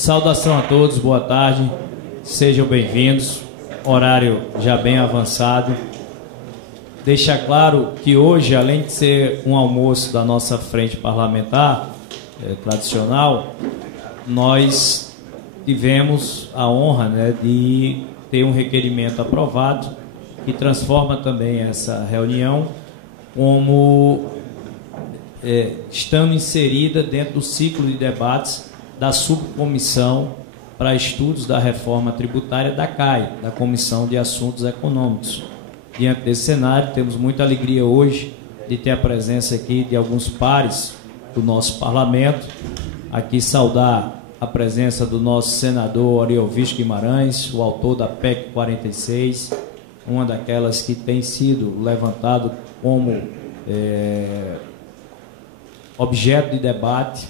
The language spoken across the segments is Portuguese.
Saudação a todos, boa tarde, sejam bem-vindos. Horário já bem avançado. Deixa claro que hoje, além de ser um almoço da nossa frente parlamentar tradicional, nós tivemos a honra, de ter um requerimento aprovado que transforma também essa reunião como estando inserida dentro do ciclo de debates da subcomissão para estudos da reforma tributária da CAI, da Comissão de Assuntos Econômicos. Diante desse cenário, temos muita alegria hoje de ter a presença aqui de alguns pares do nosso parlamento. Aqui saudar a presença do nosso senador Ariovisto Guimarães, o autor da PEC 46, uma daquelas que tem sido levantado como objeto de debate,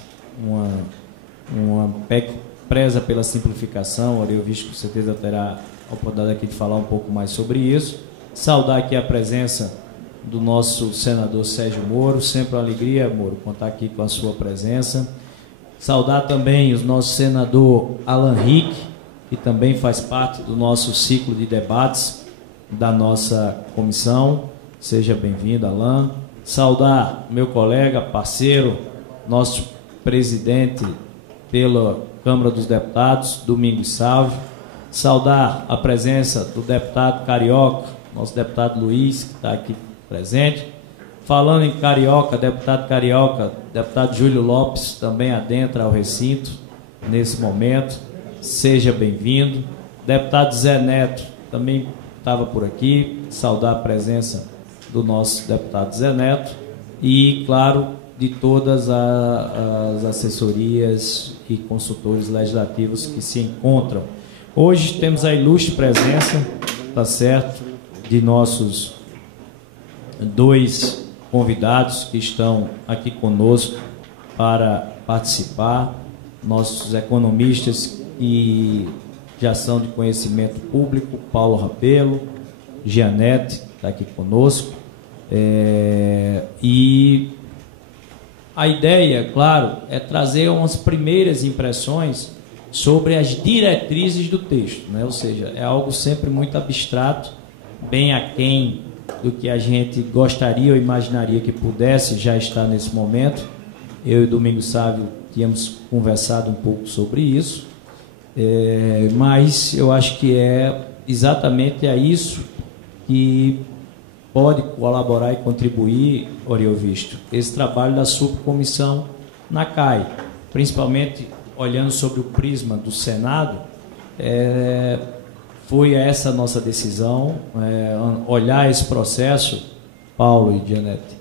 uma PEC preza pela simplificação. O Ariovisto com certeza terá a oportunidade aqui de falar um pouco mais sobre isso. Saudar aqui a presença do nosso senador Sérgio Moro, sempre uma alegria, Moro, contar aqui com a sua presença. Saudar também o nosso senador Alan Rick, que também faz parte do nosso ciclo de debates da nossa comissão. Seja bem-vindo, Alan. Saudar meu colega, parceiro, nosso presidente pela Câmara dos Deputados, Domingos Salve. Saudar a presença do deputado carioca, nosso deputado Luiz, que está aqui presente. Falando em carioca, deputado Júlio Lopes também adentra ao recinto nesse momento. Seja bem-vindo. Deputado Zé Neto também estava por aqui. Saudar a presença do nosso deputado Zé Neto. E, claro, de todas as assessorias e consultores legislativos que se encontram. Hoje temos a ilustre presença, tá certo, de nossos dois convidados que estão aqui conosco para participar, nossos economistas que já são de conhecimento público, Paulo Rabelo, Gianete, está aqui conosco, e a ideia, claro, é trazer umas primeiras impressões sobre as diretrizes do texto, né? Ou seja, é algo sempre muito abstrato, bem aquém do que a gente gostaria ou imaginaria que pudesse já estar nesse momento. Eu e Domingos Sávio tínhamos conversado um pouco sobre isso, mas eu acho que é exatamente a isso que pode colaborar e contribuir, Ariovisto, esse trabalho da subcomissão na CAI, principalmente olhando sobre o prisma do Senado. Foi essa nossa decisão, olhar esse processo, Paulo e Janete,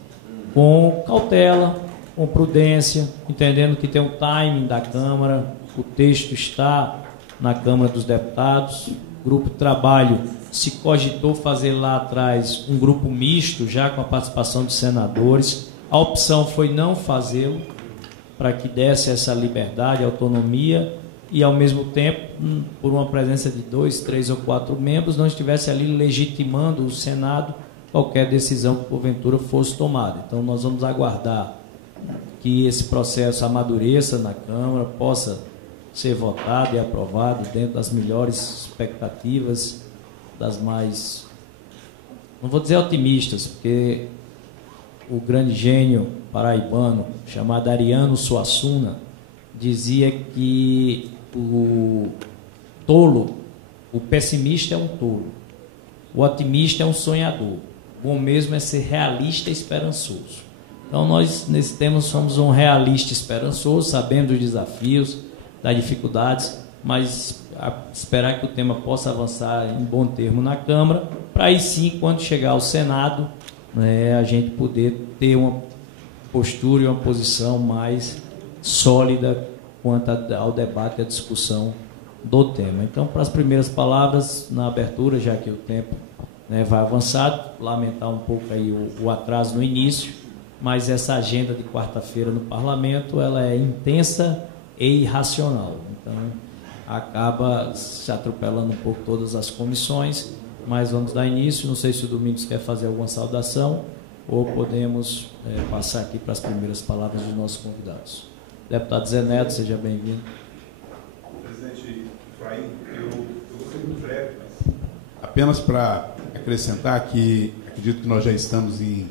com cautela, com prudência, entendendo que tem um timing da Câmara, o texto está na Câmara dos Deputados, o grupo de trabalho se cogitou fazer lá atrás um grupo misto, já com a participação de senadores. A opção foi não fazê-lo, para que desse essa liberdade, autonomia, e ao mesmo tempo, por uma presença de 2, 3 ou 4 membros, não estivesse ali legitimando o Senado qualquer decisão que porventura fosse tomada. Então nós vamos aguardar que esse processo amadureça na Câmara, possa ser votado e aprovado dentro das melhores expectativas, das mais, não vou dizer otimistas, porque o grande gênio paraibano chamado Ariano Suassuna dizia que o tolo, o pessimista é um tolo, o otimista é um sonhador, o bom mesmo é ser realista e esperançoso. Então nós nesse tema somos um realista esperançoso, sabendo dos desafios, das dificuldades, mas esperar que o tema possa avançar em bom termo na Câmara, para aí sim, quando chegar ao Senado, a gente poder ter uma postura e uma posição mais sólida quanto ao debate e à discussão do tema. Então, para as primeiras palavras, na abertura, já que o tempo vai avançar, lamentar um pouco aí o atraso no início, mas essa agenda de quarta-feira no Parlamento, ela é intensa e irracional. Então, acaba se atropelando um pouco todas as comissões, mas vamos dar início. Não sei se o Domingos quer fazer alguma saudação ou podemos passar aqui para as primeiras palavras dos nossos convidados. Deputado Zé Neto, seja bem-vindo. Efraim, eu vou ser muito breve, apenas para acrescentar que acredito que nós já estamos em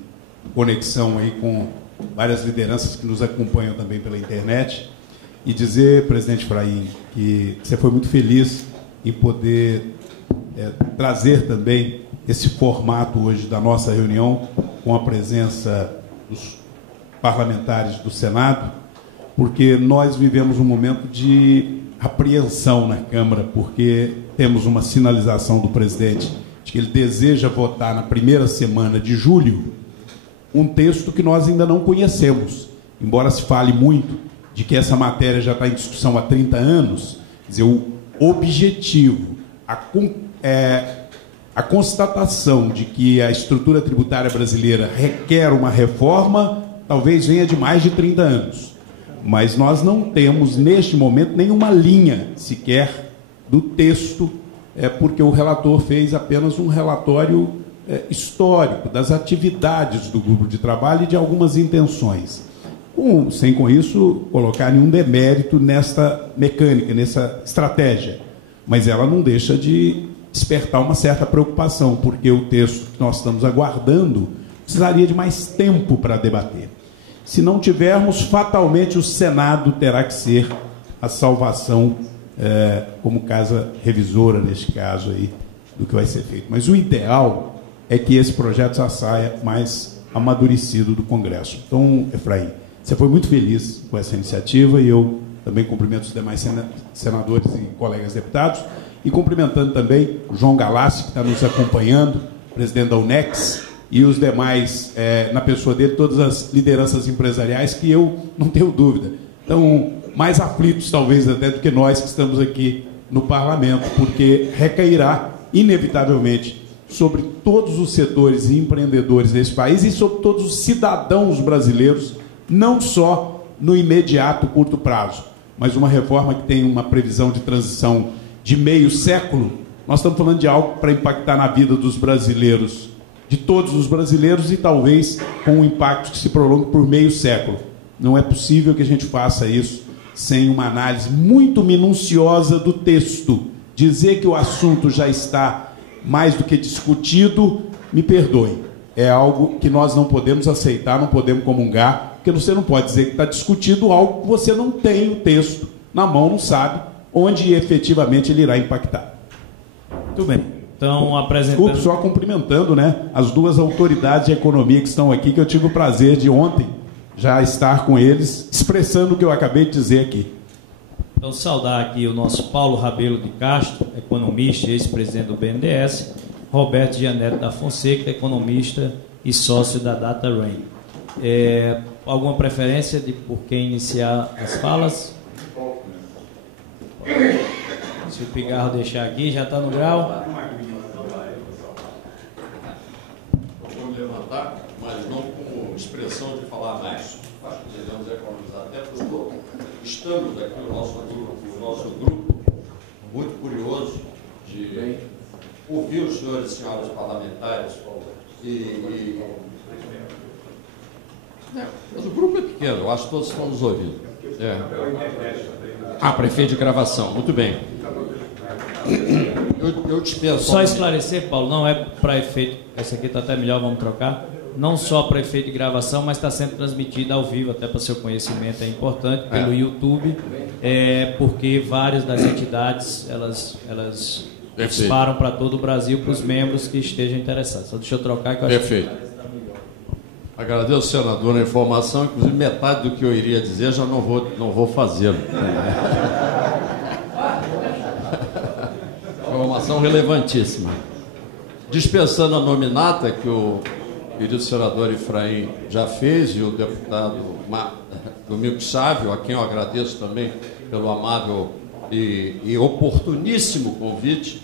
conexão aí com várias lideranças que nos acompanham também pela internet, e dizer, presidente Efraim, que você foi muito feliz em poder trazer também esse formato hoje da nossa reunião, com a presença dos parlamentares do Senado, porque nós vivemos um momento de apreensão na Câmara, porque temos uma sinalização do presidente de que ele deseja votar na primeira semana de julho um texto que nós ainda não conhecemos, embora se fale muito de que essa matéria já está em discussão há 30 anos, quer dizer, o objetivo, a constatação de que a estrutura tributária brasileira requer uma reforma, talvez venha de mais de 30 anos. Mas nós não temos, neste momento, nenhuma linha sequer do texto, porque o relator fez apenas um relatório histórico das atividades do grupo de trabalho e de algumas intenções. Sem com isso colocar nenhum demérito nesta mecânica, nessa estratégia. Mas ela não deixa de despertar uma certa preocupação, porque o texto que nós estamos aguardando precisaria de mais tempo para debater. Se não tivermos, fatalmente o Senado terá que ser a salvação, como casa revisora, neste caso, aí, do que vai ser feito. Mas o ideal é que esse projeto já saia mais amadurecido do Congresso. Então, Efraim, você foi muito feliz com essa iniciativa, e eu também cumprimento os demais senadores e colegas deputados, e cumprimentando também o João Galassi, que está nos acompanhando, presidente da UNEX, e os demais, na pessoa dele, todas as lideranças empresariais, que eu não tenho dúvida, estão mais aflitos, talvez, até do que nós que estamos aqui no parlamento, porque recairá, inevitavelmente, sobre todos os setores e empreendedores desse país e sobre todos os cidadãos brasileiros, não só no imediato curto prazo, mas uma reforma que tem uma previsão de transição de meio século. Nós estamos falando de algo para impactar na vida dos brasileiros, de todos os brasileiros, e talvez com um impacto que se prolongue por meio século. Não é possível que a gente faça isso sem uma análise muito minuciosa do texto. Dizer que o assunto já está mais do que discutido, me perdoem, é algo que nós não podemos aceitar, não podemos comungar, porque você não pode dizer que está discutido algo que você não tem o texto na mão, não sabe onde efetivamente ele irá impactar. Muito bem. Então, apresentando... Desculpe, só cumprimentando, as duas autoridades de economia que estão aqui, que eu tive o prazer de ontem já estar com eles, expressando o que eu acabei de dizer aqui. Então, saudar aqui o nosso Paulo Rabelo de Castro, economista e ex-presidente do BNDES, Roberto Gianetti da Fonseca, economista e sócio da DataRain. Alguma preferência por quem iniciar as falas? Se o Pigarro deixar aqui, já está no grau. Vamos levantar, mas não com expressão de falar mais. Acho que devemos economizar até porque estamos aqui, o nosso grupo, muito curioso de ouvir os senhores e senhoras parlamentares mas o grupo é pequeno, eu acho que todos estão nos ouvindo. Prefeito de gravação, muito bem. Eu dispenso. Só esclarecer, Paulo, não é para efeito, essa aqui está até melhor, vamos trocar. Não só para efeito de gravação, mas está sendo transmitida ao vivo, até para seu conhecimento, é importante, pelo YouTube, porque várias das entidades, elas disparam para todo o Brasil, para os membros que estejam interessados. Só deixa eu trocar que eu acho Perfeito. Agradeço, senador, a informação, inclusive metade do que eu iria dizer já não vou fazê-lo. Informação relevantíssima. Dispensando a nominata que o querido senador Efraim já fez, e o deputado Domingos Sávio, a quem eu agradeço também pelo amável e oportuníssimo convite,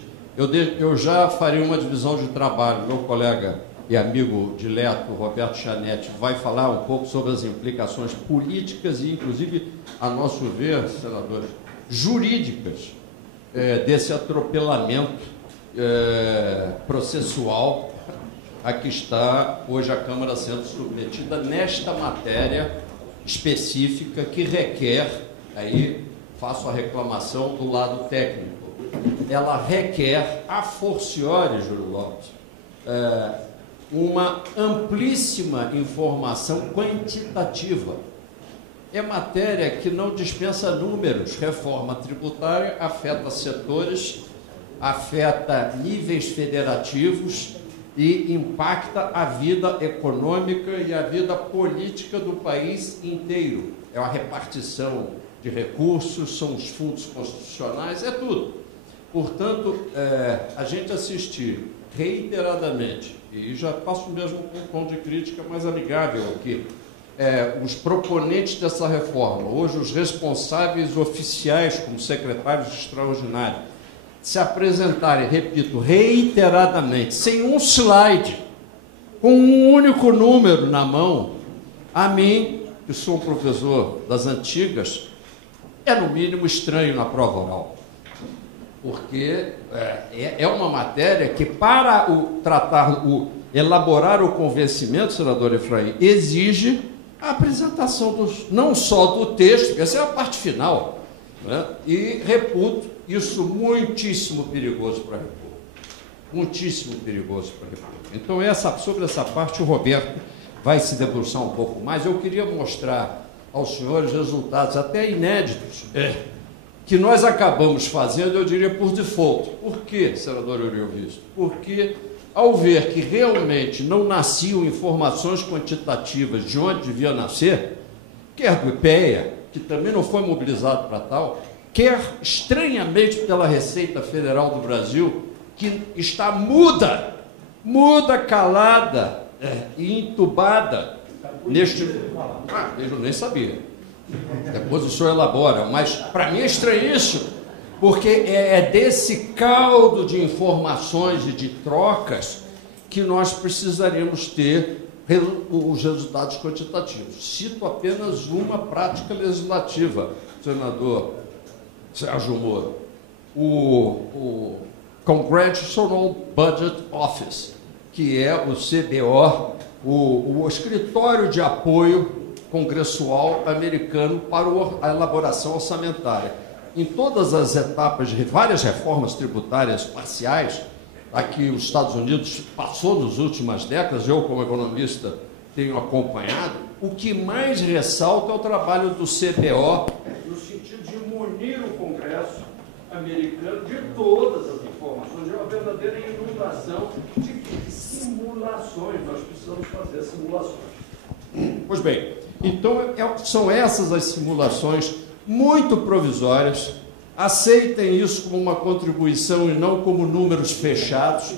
eu já farei uma divisão de trabalho. Meu colega e amigo dileto, Roberto Gianetti, vai falar um pouco sobre as implicações políticas e, inclusive, a nosso ver, senadores, jurídicas desse atropelamento processual a que está hoje a Câmara sendo submetida nesta matéria específica que requer, aí faço a reclamação do lado técnico, ela requer, a forciore, Júlio Lopes, uma amplíssima informação quantitativa. É matéria que não dispensa números. Reforma tributária afeta setores, afeta níveis federativos e impacta a vida econômica e a vida política do país inteiro. É a repartição de recursos, são os fundos constitucionais, é tudo. Portanto, a gente assistir reiteradamente, e já passo mesmo com um tom de crítica mais amigável aqui, os proponentes dessa reforma, hoje os responsáveis oficiais como secretários extraordinários, se apresentarem, repito, reiteradamente, sem um slide, com um único número na mão, a mim, que sou um professor das antigas, é no mínimo estranho na prova oral. Porque é uma matéria que, para elaborar o convencimento, senador Efraim, exige a apresentação não só do texto, essa é a parte final, né? E reputo isso muitíssimo perigoso para a República. Muitíssimo perigoso para a República. Então, sobre essa parte, o Roberto vai se debruçar um pouco mais. Eu queria mostrar aos senhores resultados até inéditos que nós acabamos fazendo, eu diria, por default. Por quê, senador Eurivisto? Porque, ao ver que realmente não nasciam informações quantitativas de onde devia nascer, quer do IPEA, que também não foi mobilizado para tal, quer estranhamente pela Receita Federal do Brasil, que está muda, calada e entubada neste... eu nem sabia. Depois o senhor elabora, mas para mim é estranhíssimo, porque é desse caldo de informações e de trocas que nós precisaremos ter os resultados quantitativos. Cito apenas uma prática legislativa, senador Sérgio Moro, o Congressional Budget Office, que é o CBO, o Escritório de Apoio Congressual americano para a elaboração orçamentária. Em todas as etapas de várias reformas tributárias parciais, a que os Estados Unidos passou nas últimas décadas, eu como economista tenho acompanhado, o que mais ressalta é o trabalho do CBO, no sentido de munir o Congresso americano de todas as informações, de uma verdadeira inundação de simulações. Nós precisamos fazer simulações. Pois bem, então são essas as simulações muito provisórias. Aceitem isso como uma contribuição e não como números fechados.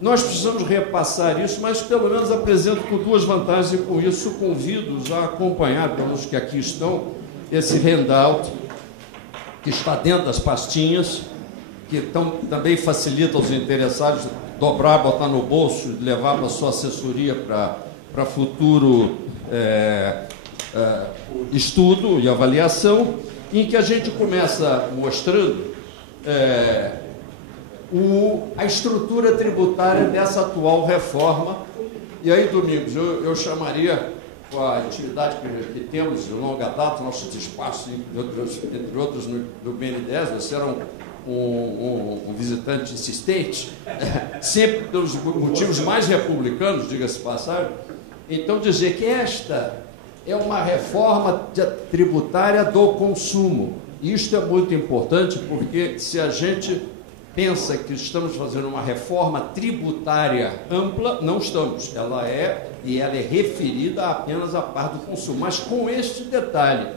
Nós precisamos repassar isso, mas pelo menos apresento com duas vantagens e com isso convido-os a acompanhar, pelos que aqui estão, esse handout que está dentro das pastinhas, que também facilita aos interessados dobrar, botar no bolso e levar para a sua assessoria para futuro estudo e avaliação, em que a gente começa mostrando a estrutura tributária dessa atual reforma. E aí, Domingos, eu chamaria, com a intimidade que temos de longa data, nossos espaços, entre outros, no BNDES, você era um visitante insistente, sempre pelos motivos mais republicanos, diga-se passagem. Então, dizer que esta é uma reforma tributária do consumo. Isto é muito importante, porque se a gente pensa que estamos fazendo uma reforma tributária ampla, não estamos. Ela é referida apenas à parte do consumo. Mas com este detalhe,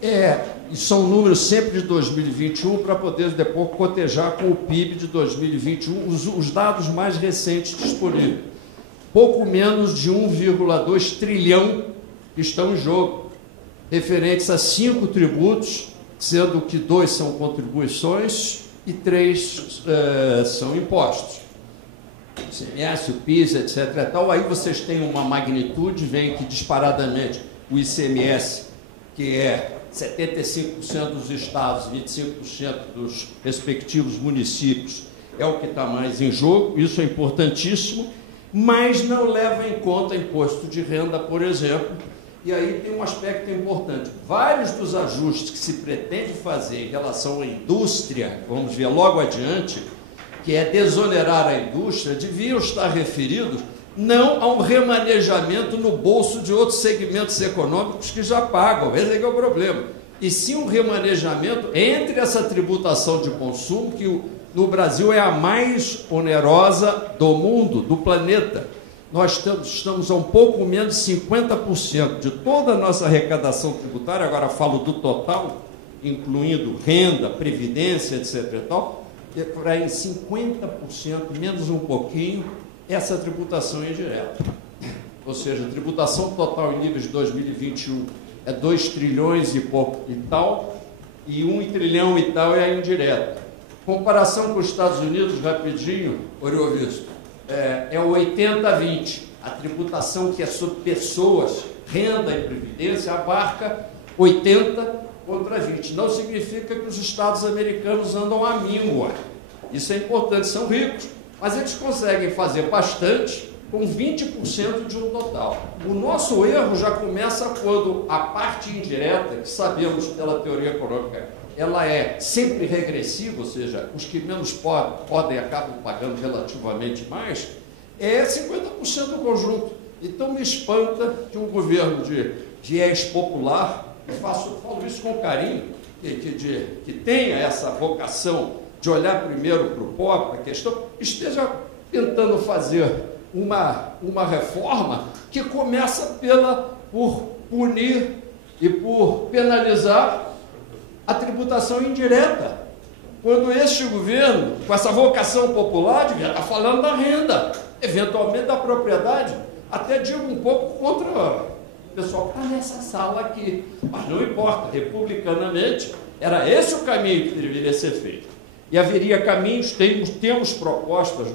e são números sempre de 2021, para poder depois cotejar com o PIB de 2021, os dados mais recentes disponíveis. Pouco menos de 1,2 trilhão estão em jogo, referentes a 5 tributos, sendo que 2 são contribuições e 3 são impostos. O ICMS, o PIS, etc. Aí vocês têm uma magnitude, vem que disparadamente o ICMS, que é 75% dos estados, 25% dos respectivos municípios, é o que está mais em jogo. Isso é importantíssimo, mas não leva em conta imposto de renda, por exemplo, E aí tem um aspecto importante. Vários dos ajustes que se pretende fazer em relação à indústria, vamos ver logo adiante, que é desonerar a indústria, deviam estar referidos não a um remanejamento no bolso de outros segmentos econômicos que já pagam, esse é que é o problema, e sim um remanejamento entre essa tributação de consumo, que no Brasil é a mais onerosa do mundo, do planeta. Nós estamos a um pouco menos de 50% de toda a nossa arrecadação tributária, agora falo do total, incluindo renda, previdência, etc. e tal, para em 50%, menos um pouquinho, essa tributação indireta. Ou seja, a tributação total em níveis de 2021 é 2 trilhões e pouco e tal, e 1 trilhão e tal é a indireta. Comparação com os Estados Unidos, rapidinho, Oriovisto, é 80-20. A tributação que é sobre pessoas, renda e previdência, abarca 80 contra 20. Não significa que os Estados americanos andam à míngua. Isso é importante, são ricos, mas eles conseguem fazer bastante com 20% de um total. O nosso erro já começa quando a parte indireta, que sabemos pela teoria econômica, ela é sempre regressiva, ou seja, os que menos podem acabam pagando relativamente mais, é 50% do conjunto. Então me espanta que um governo de ex-popular, falo isso com carinho, que tenha essa vocação de olhar primeiro para o pobre, a questão, esteja tentando fazer uma reforma que começa por punir e por penalizar a tributação indireta. Quando este governo, com essa vocação popular, devia estar falando da renda, eventualmente da propriedade, até digo um pouco contra o pessoal que está nessa sala aqui, mas não importa, republicanamente, era esse o caminho que deveria ser feito. E haveria caminhos, temos propostas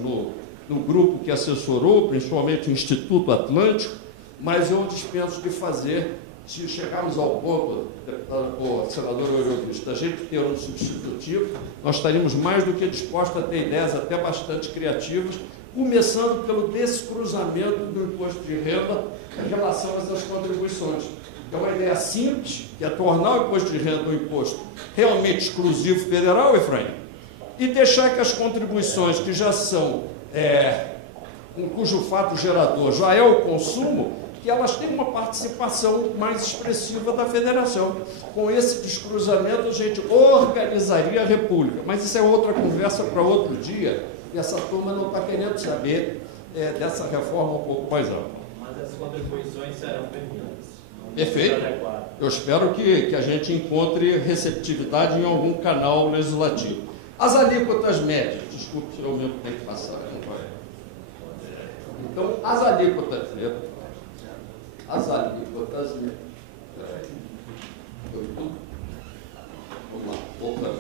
no grupo que assessorou, principalmente o Instituto Atlântico, mas eu dispenso de fazer, se chegarmos ao ponto, o senador Oriovisto, da gente ter um substitutivo, nós estaríamos mais do que dispostos a ter ideias até bastante criativas, começando pelo descruzamento do imposto de renda em relação a essas contribuições. É uma ideia simples, que é tornar o imposto de renda um imposto realmente exclusivo federal, Efraim, e deixar que as contribuições que já são, cujo fato gerador já é o consumo, que elas têm uma participação mais expressiva da federação. Com esse descruzamento, a gente organizaria a República. Mas isso é outra conversa para outro dia, e essa turma não está querendo saber dessa reforma um pouco mais ampla. Mas as contribuições serão bem-vindas. Perfeito. Eu espero que a gente encontre receptividade em algum canal legislativo. As alíquotas médias, desculpe, eu mesmo tenho que passar. Então, as alíquotas médias. Vamos lá, voltando.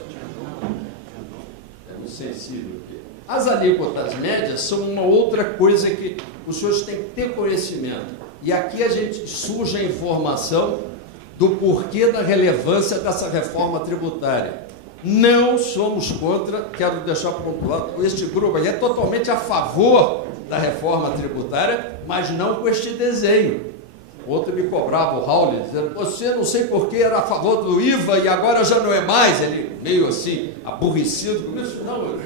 É muito sensível aqui. As alíquotas médias são uma outra coisa que os senhores têm que ter conhecimento. E aqui a gente surge a informação do porquê da relevância dessa reforma tributária. Não somos contra, quero deixar pontuado, este grupo aí é totalmente a favor da reforma tributária, mas não com este desenho. Outro me cobrava, o Raul, dizendo, você não sei porquê era a favor do IVA e agora já não é mais, ele meio assim, aborrecido com isso. Não,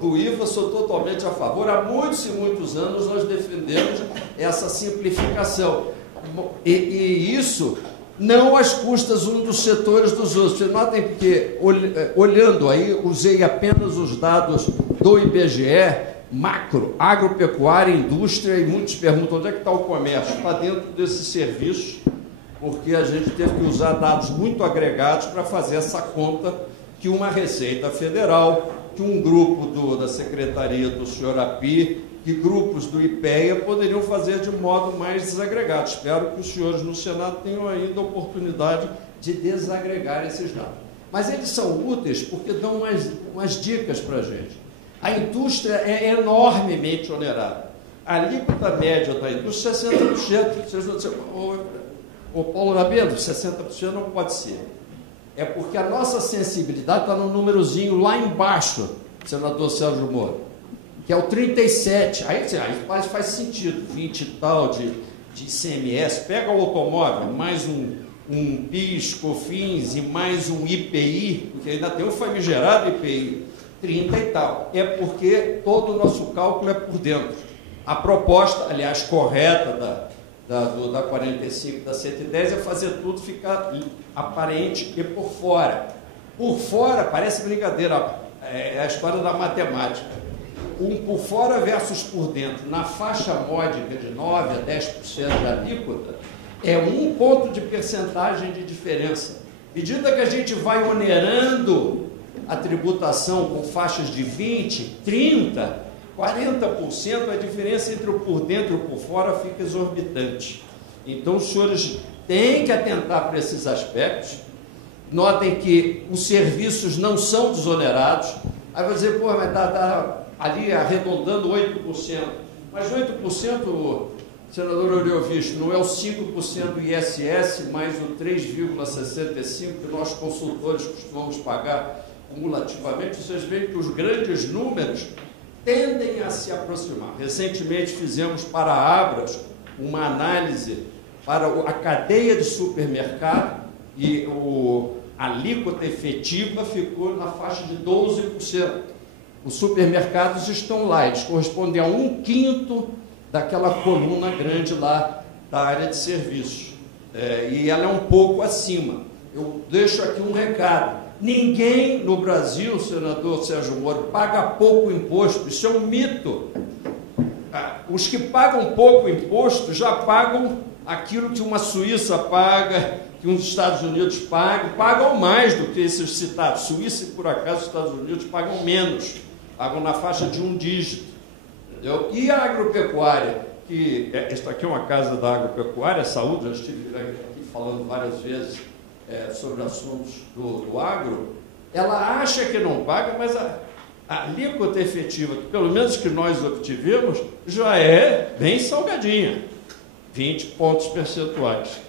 do IVA sou totalmente a favor. Há muitos e muitos anos nós defendemos essa simplificação. E isso não às custas um dos setores dos outros. Vocês notem que, olhando aí, usei apenas os dados do IBGE, macro, agropecuária, indústria, e muitos perguntam onde é que está o comércio. Está dentro desses serviços, porque a gente teve que usar dados muito agregados para fazer essa conta que uma Receita Federal, que um grupo da Secretaria do senhor Api, que grupos do IPEA poderiam fazer de modo mais desagregado. Espero que os senhores no Senado tenham ainda a oportunidade de desagregar esses dados. Mas eles são úteis porque dão umas dicas para a gente. A indústria é enormemente onerada. A alíquota média da indústria é 60%. Vocês vão dizer, ô Paulo Rabelo, 60% não pode ser. É porque a nossa sensibilidade está no númerozinho lá embaixo, senador Sérgio Moro, que é o 37. Aí faz sentido, 20 e tal de ICMS, pega o automóvel, mais um PIS, COFINS e mais um IPI, porque ainda tem um famigerado IPI, 30 e tal. É porque todo o nosso cálculo é por dentro. A proposta, aliás, correta da 45 da 110 é fazer tudo ficar aparente e por fora. Por fora, parece brincadeira, é a história da matemática. Por fora versus por dentro, na faixa módica de 9 a 10% de alíquota, é 1 ponto de percentagem de diferença. À medida que a gente vai onerando a tributação com faixas de 20, 30, 40%, a diferença entre o por dentro e o por fora fica exorbitante. Então, os senhores têm que atentar para esses aspectos. Notem que os serviços não são desonerados. Aí vai dizer, pô, mas está ali arredondando 8%. Mas 8%, senador Oriovisto, não é o 5% do ISS mais o 3,65% que nós consultores costumamos pagar cumulativamente. Vocês veem que os grandes números tendem a se aproximar. Recentemente fizemos para a Abras uma análise para a cadeia de supermercado e a alíquota efetiva ficou na faixa de 12%. Os supermercados estão lá, eles correspondem a 1/5 daquela coluna grande lá da área de serviços. E ela é um pouco acima. Eu deixo aqui um recado. Ninguém no Brasil, senador Sérgio Moro, paga pouco imposto. Isso é um mito. Os que pagam pouco imposto já pagam aquilo que uma Suíça paga, que os Estados Unidos pagam mais do que esses citados. Suíça e, por acaso, os Estados Unidos pagam menos, pagam na faixa de 1 dígito. Entendeu? E a agropecuária, que esta aqui é uma casa da agropecuária, saúde, já estive aqui falando várias vezes sobre assuntos do agro, ela acha que não paga, mas a alíquota efetiva, que pelo menos que nós obtivemos, já é bem salgadinha, 20 pontos percentuais.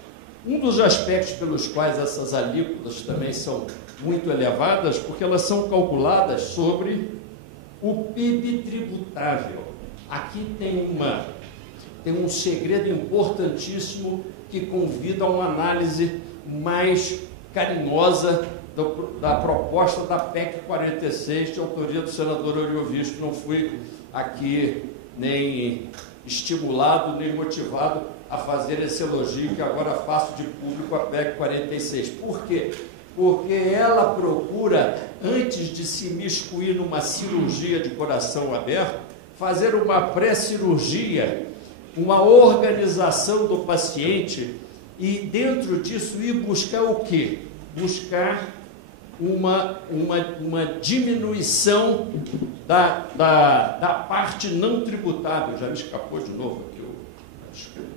Um dos aspectos pelos quais essas alíquotas também são muito elevadas, porque elas são calculadas sobre o PIB tributável. Aqui tem um segredo importantíssimo que convida a uma análise mais carinhosa da proposta da PEC 46, de autoria do senador Oriovisto. Não fui aqui nem estimulado, nem motivado a fazer esse elogio que agora faço de público a PEC 46. Por quê? Porque ela procura, antes de se imiscuir numa cirurgia de coração aberto, fazer uma pré-cirurgia, uma organização do paciente e, dentro disso, ir buscar o quê? Buscar uma diminuição da parte não tributável. Já me escapou de novo aqui.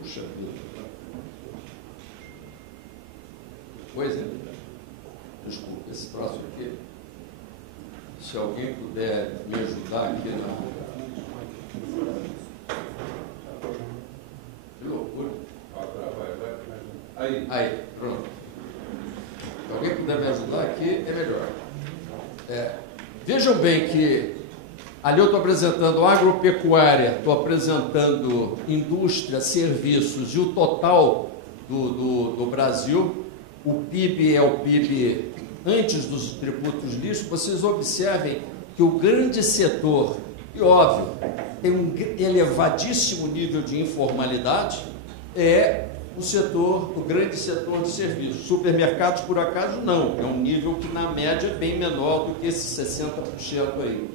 Puxa vida. Pois é. Desculpa, esse troço aqui. Se alguém puder me ajudar aqui na... Que loucura. Aí, pronto. Se alguém puder me ajudar aqui, é melhor. Vejam bem que ali eu estou apresentando agropecuária, estou apresentando indústria, serviços e o total do Brasil. O PIB é o PIB antes dos tributos lícitos. Vocês observem que o grande setor, e óbvio, tem um elevadíssimo nível de informalidade, é o grande setor de serviços. Supermercados, por acaso, não. É um nível que, na média, é bem menor do que esses 60% aí.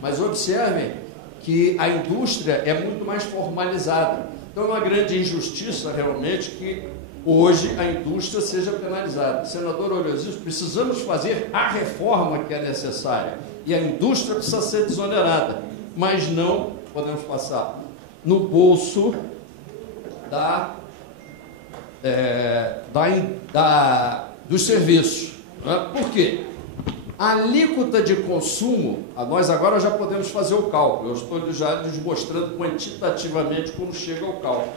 Mas observem que a indústria é muito mais formalizada. Então, é uma grande injustiça, realmente, que hoje a indústria seja penalizada. Senador Oriovisto, precisamos fazer a reforma que é necessária. E a indústria precisa ser desonerada. Mas não podemos passar no bolso dos serviços. Né? Por quê? A alíquota de consumo, nós agora já podemos fazer o cálculo. Eu estou já lhes mostrando quantitativamente como chega ao cálculo.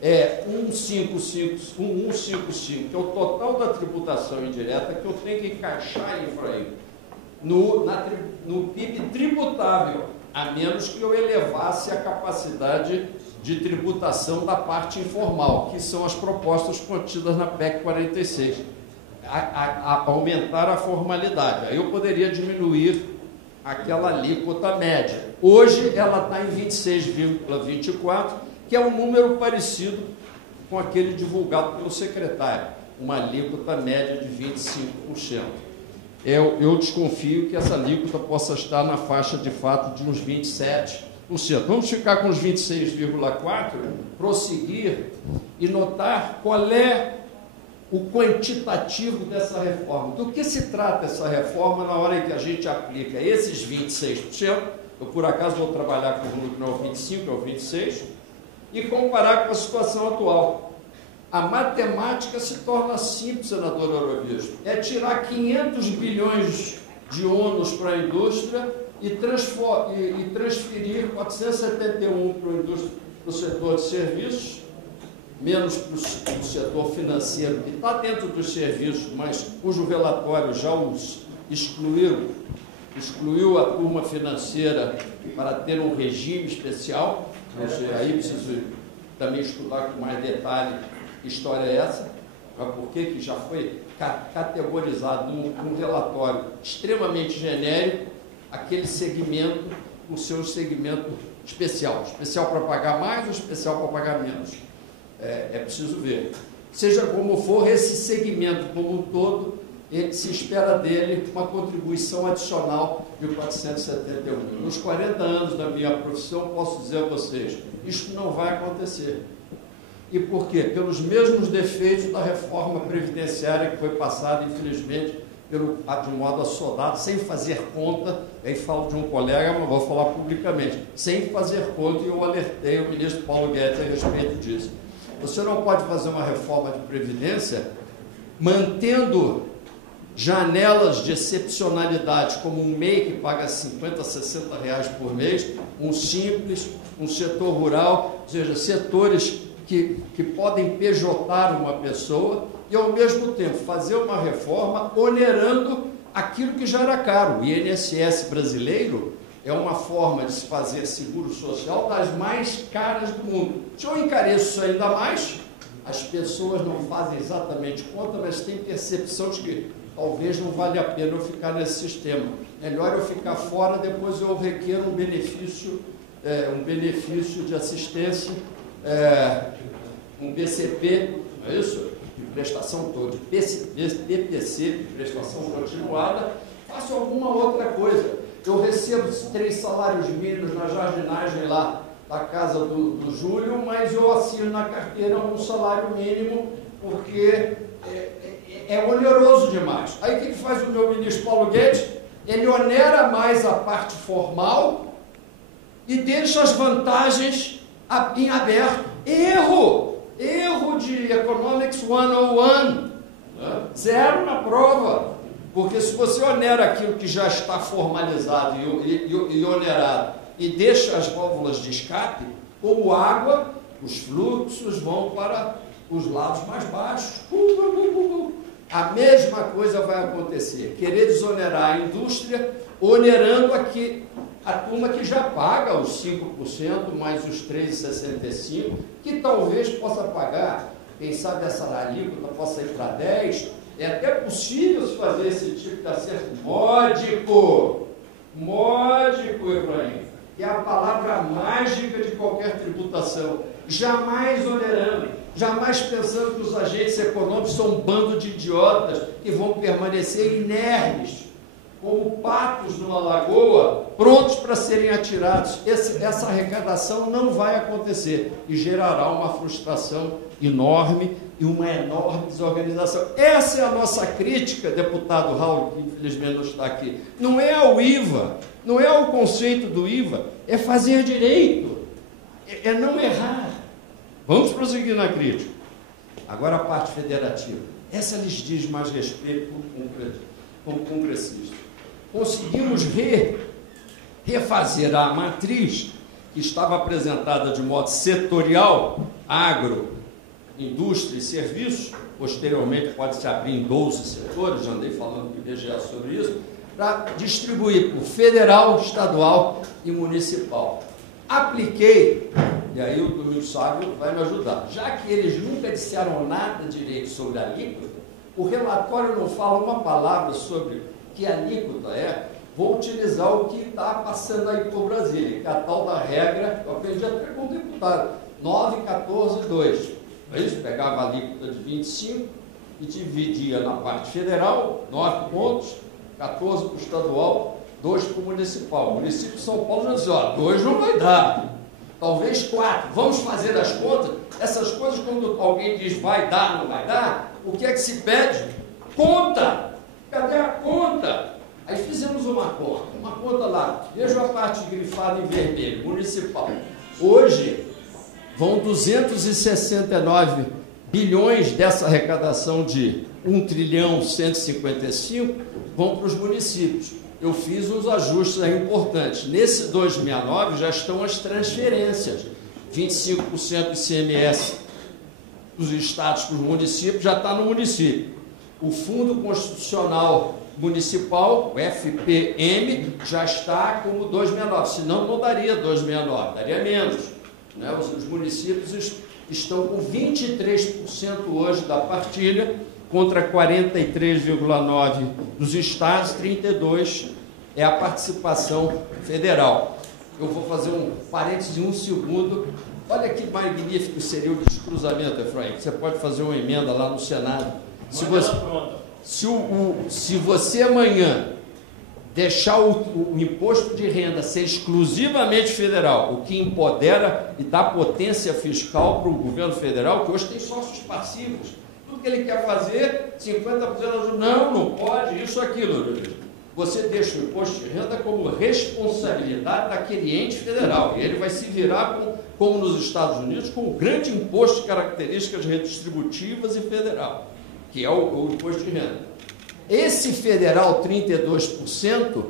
É 1,55, que é o total da tributação indireta que eu tenho que encaixar, Efraim, no PIB tributável. a menos que eu elevasse a capacidade de tributação da parte informal, que são as propostas contidas na PEC 46. Aumentar a formalidade. Aí eu poderia diminuir aquela alíquota média. Hoje ela está em 26,24, que é um número parecido com aquele divulgado pelo secretário, uma alíquota média de 25%. Eu desconfio que essa alíquota possa estar na faixa de fato de uns 27%. Vamos ficar com os 26,4%, prosseguir e notar qual é o quantitativo dessa reforma. Do que se trata essa reforma na hora em que a gente aplica esses 26%, eu por acaso vou trabalhar com o número que não é o 25%, é o 26%, e comparar com a situação atual. A matemática se torna simples, senador Orobisto. É tirar 500 bilhões de ônus para a indústria e transferir 471 para o setor de serviços, menos para o setor financeiro, que está dentro dos serviços, mas cujo relatório já os excluiu a turma financeira para ter um regime especial. Aí preciso também estudar com mais detalhe que história é essa, por que já foi categorizado um relatório extremamente genérico, aquele segmento, o seu segmento especial para pagar mais ou especial para pagar menos. É preciso ver. Seja como for, esse segmento como um todo, se espera dele uma contribuição adicional de 471. Nos 40 anos da minha profissão, posso dizer a vocês, isso não vai acontecer. E por quê? Pelos mesmos defeitos da reforma previdenciária que foi passada, infelizmente, de modo assodado, sem fazer conta, aí falo de um colega, mas vou falar publicamente, sem fazer conta, e eu alertei o ministro Paulo Guedes a respeito disso. Você não pode fazer uma reforma de previdência mantendo janelas de excepcionalidade, como um MEI que paga 50, 60 reais por mês, um simples, um setor rural, ou seja, setores que podem pejotar uma pessoa e, ao mesmo tempo, fazer uma reforma onerando aquilo que já era caro. O INSS brasileiro é uma forma de se fazer seguro social das mais caras do mundo. Se eu encareço isso ainda mais, as pessoas não fazem exatamente conta, mas têm percepção de que talvez não vale a pena eu ficar nesse sistema. Melhor eu ficar fora, depois eu requeiro um benefício de assistência, um BCP, não é isso? De prestação toda, PPC, de prestação continuada, faço alguma outra coisa. Eu recebo 3 salários mínimos na jardinagem lá da casa do Júlio, mas eu assino na carteira um salário mínimo porque é oneroso demais. Aí o que faz o meu ministro Paulo Guedes? Ele onera mais a parte formal e deixa as vantagens em aberto. Erro de Economics 101, né? 0 na prova, porque se você onera aquilo que já está formalizado e onerado e deixa as válvulas de escape, como água, os fluxos vão para os lados mais baixos. A mesma coisa vai acontecer, querer desonerar a indústria, onerando aqui a turma que já paga os 5% mais os 3,65%, que talvez possa pagar, quem sabe essa alíquota possa ir para 10%, é até possível se fazer esse tipo de acerto módico, Efraim, que é a palavra mágica de qualquer tributação, jamais onerando, jamais pensando que os agentes econômicos são um bando de idiotas que vão permanecer inermes, como patos numa lagoa, prontos para serem atirados. Essa arrecadação não vai acontecer e gerará uma frustração enorme e uma enorme desorganização. Essa é a nossa crítica, deputado Raul, que infelizmente não está aqui. Não é ao IVA, não é ao conceito do IVA, é fazer direito, é não errar. Vamos prosseguir na crítica. Agora a parte federativa. Essa lhes diz mais respeito como congressista. Conseguimos refazer a matriz que estava apresentada de modo setorial, agro, indústria e serviços, posteriormente pode se abrir em 12 setores, já andei falando com o IBGE sobre isso, para distribuir por federal, estadual e municipal. Apliquei, e aí o Domingos Sávio vai me ajudar. Já que eles nunca disseram nada direito sobre a alíquota, o relatório não fala uma palavra sobre que alíquota é, vou utilizar o que está passando aí por Brasília, que é a tal da regra, eu aprendi até com o deputado, 9, 14, 2. É isso? Pegava a alíquota de 25 e dividia na parte federal, 9 pontos, 14 para o estadual, 2 para o municipal. O município de São Paulo já disse, ó, 2 não vai dar, talvez 4. Vamos fazer as contas. Essas coisas, quando alguém diz vai dar, não vai dar, o que é que se pede? Conta! Cadê a conta? Aí fizemos uma conta lá. Veja a parte grifada em vermelho, municipal. Hoje, vão 269 bilhões dessa arrecadação de 1 trilhão 155 vão para os municípios. Eu fiz uns ajustes aí importantes. Nesse 269 já estão as transferências. 25% do ICMS dos estados para os municípios já está no município. O Fundo Constitucional Municipal, o FPM, já está como 269. Senão não daria 269, daria menos. Né? Os municípios estão com 23% hoje da partilha, contra 43,9% dos estados, 32% é a participação federal. Eu vou fazer um parênteses em um segundo. Olha que magnífico seria o descruzamento, Efraim. Você pode fazer uma emenda lá no Senado. Se você amanhã deixar o imposto de renda ser exclusivamente federal, o que empodera e dá potência fiscal para o governo federal, que hoje tem sócios passivos. Tudo que ele quer fazer, 50% não pode, isso, aquilo. Você deixa o imposto de renda como responsabilidade daquele ente federal. E ele vai se virar, como nos Estados Unidos, com o grande imposto de características redistributivas e federal, que é o imposto de renda. Esse federal, 32%,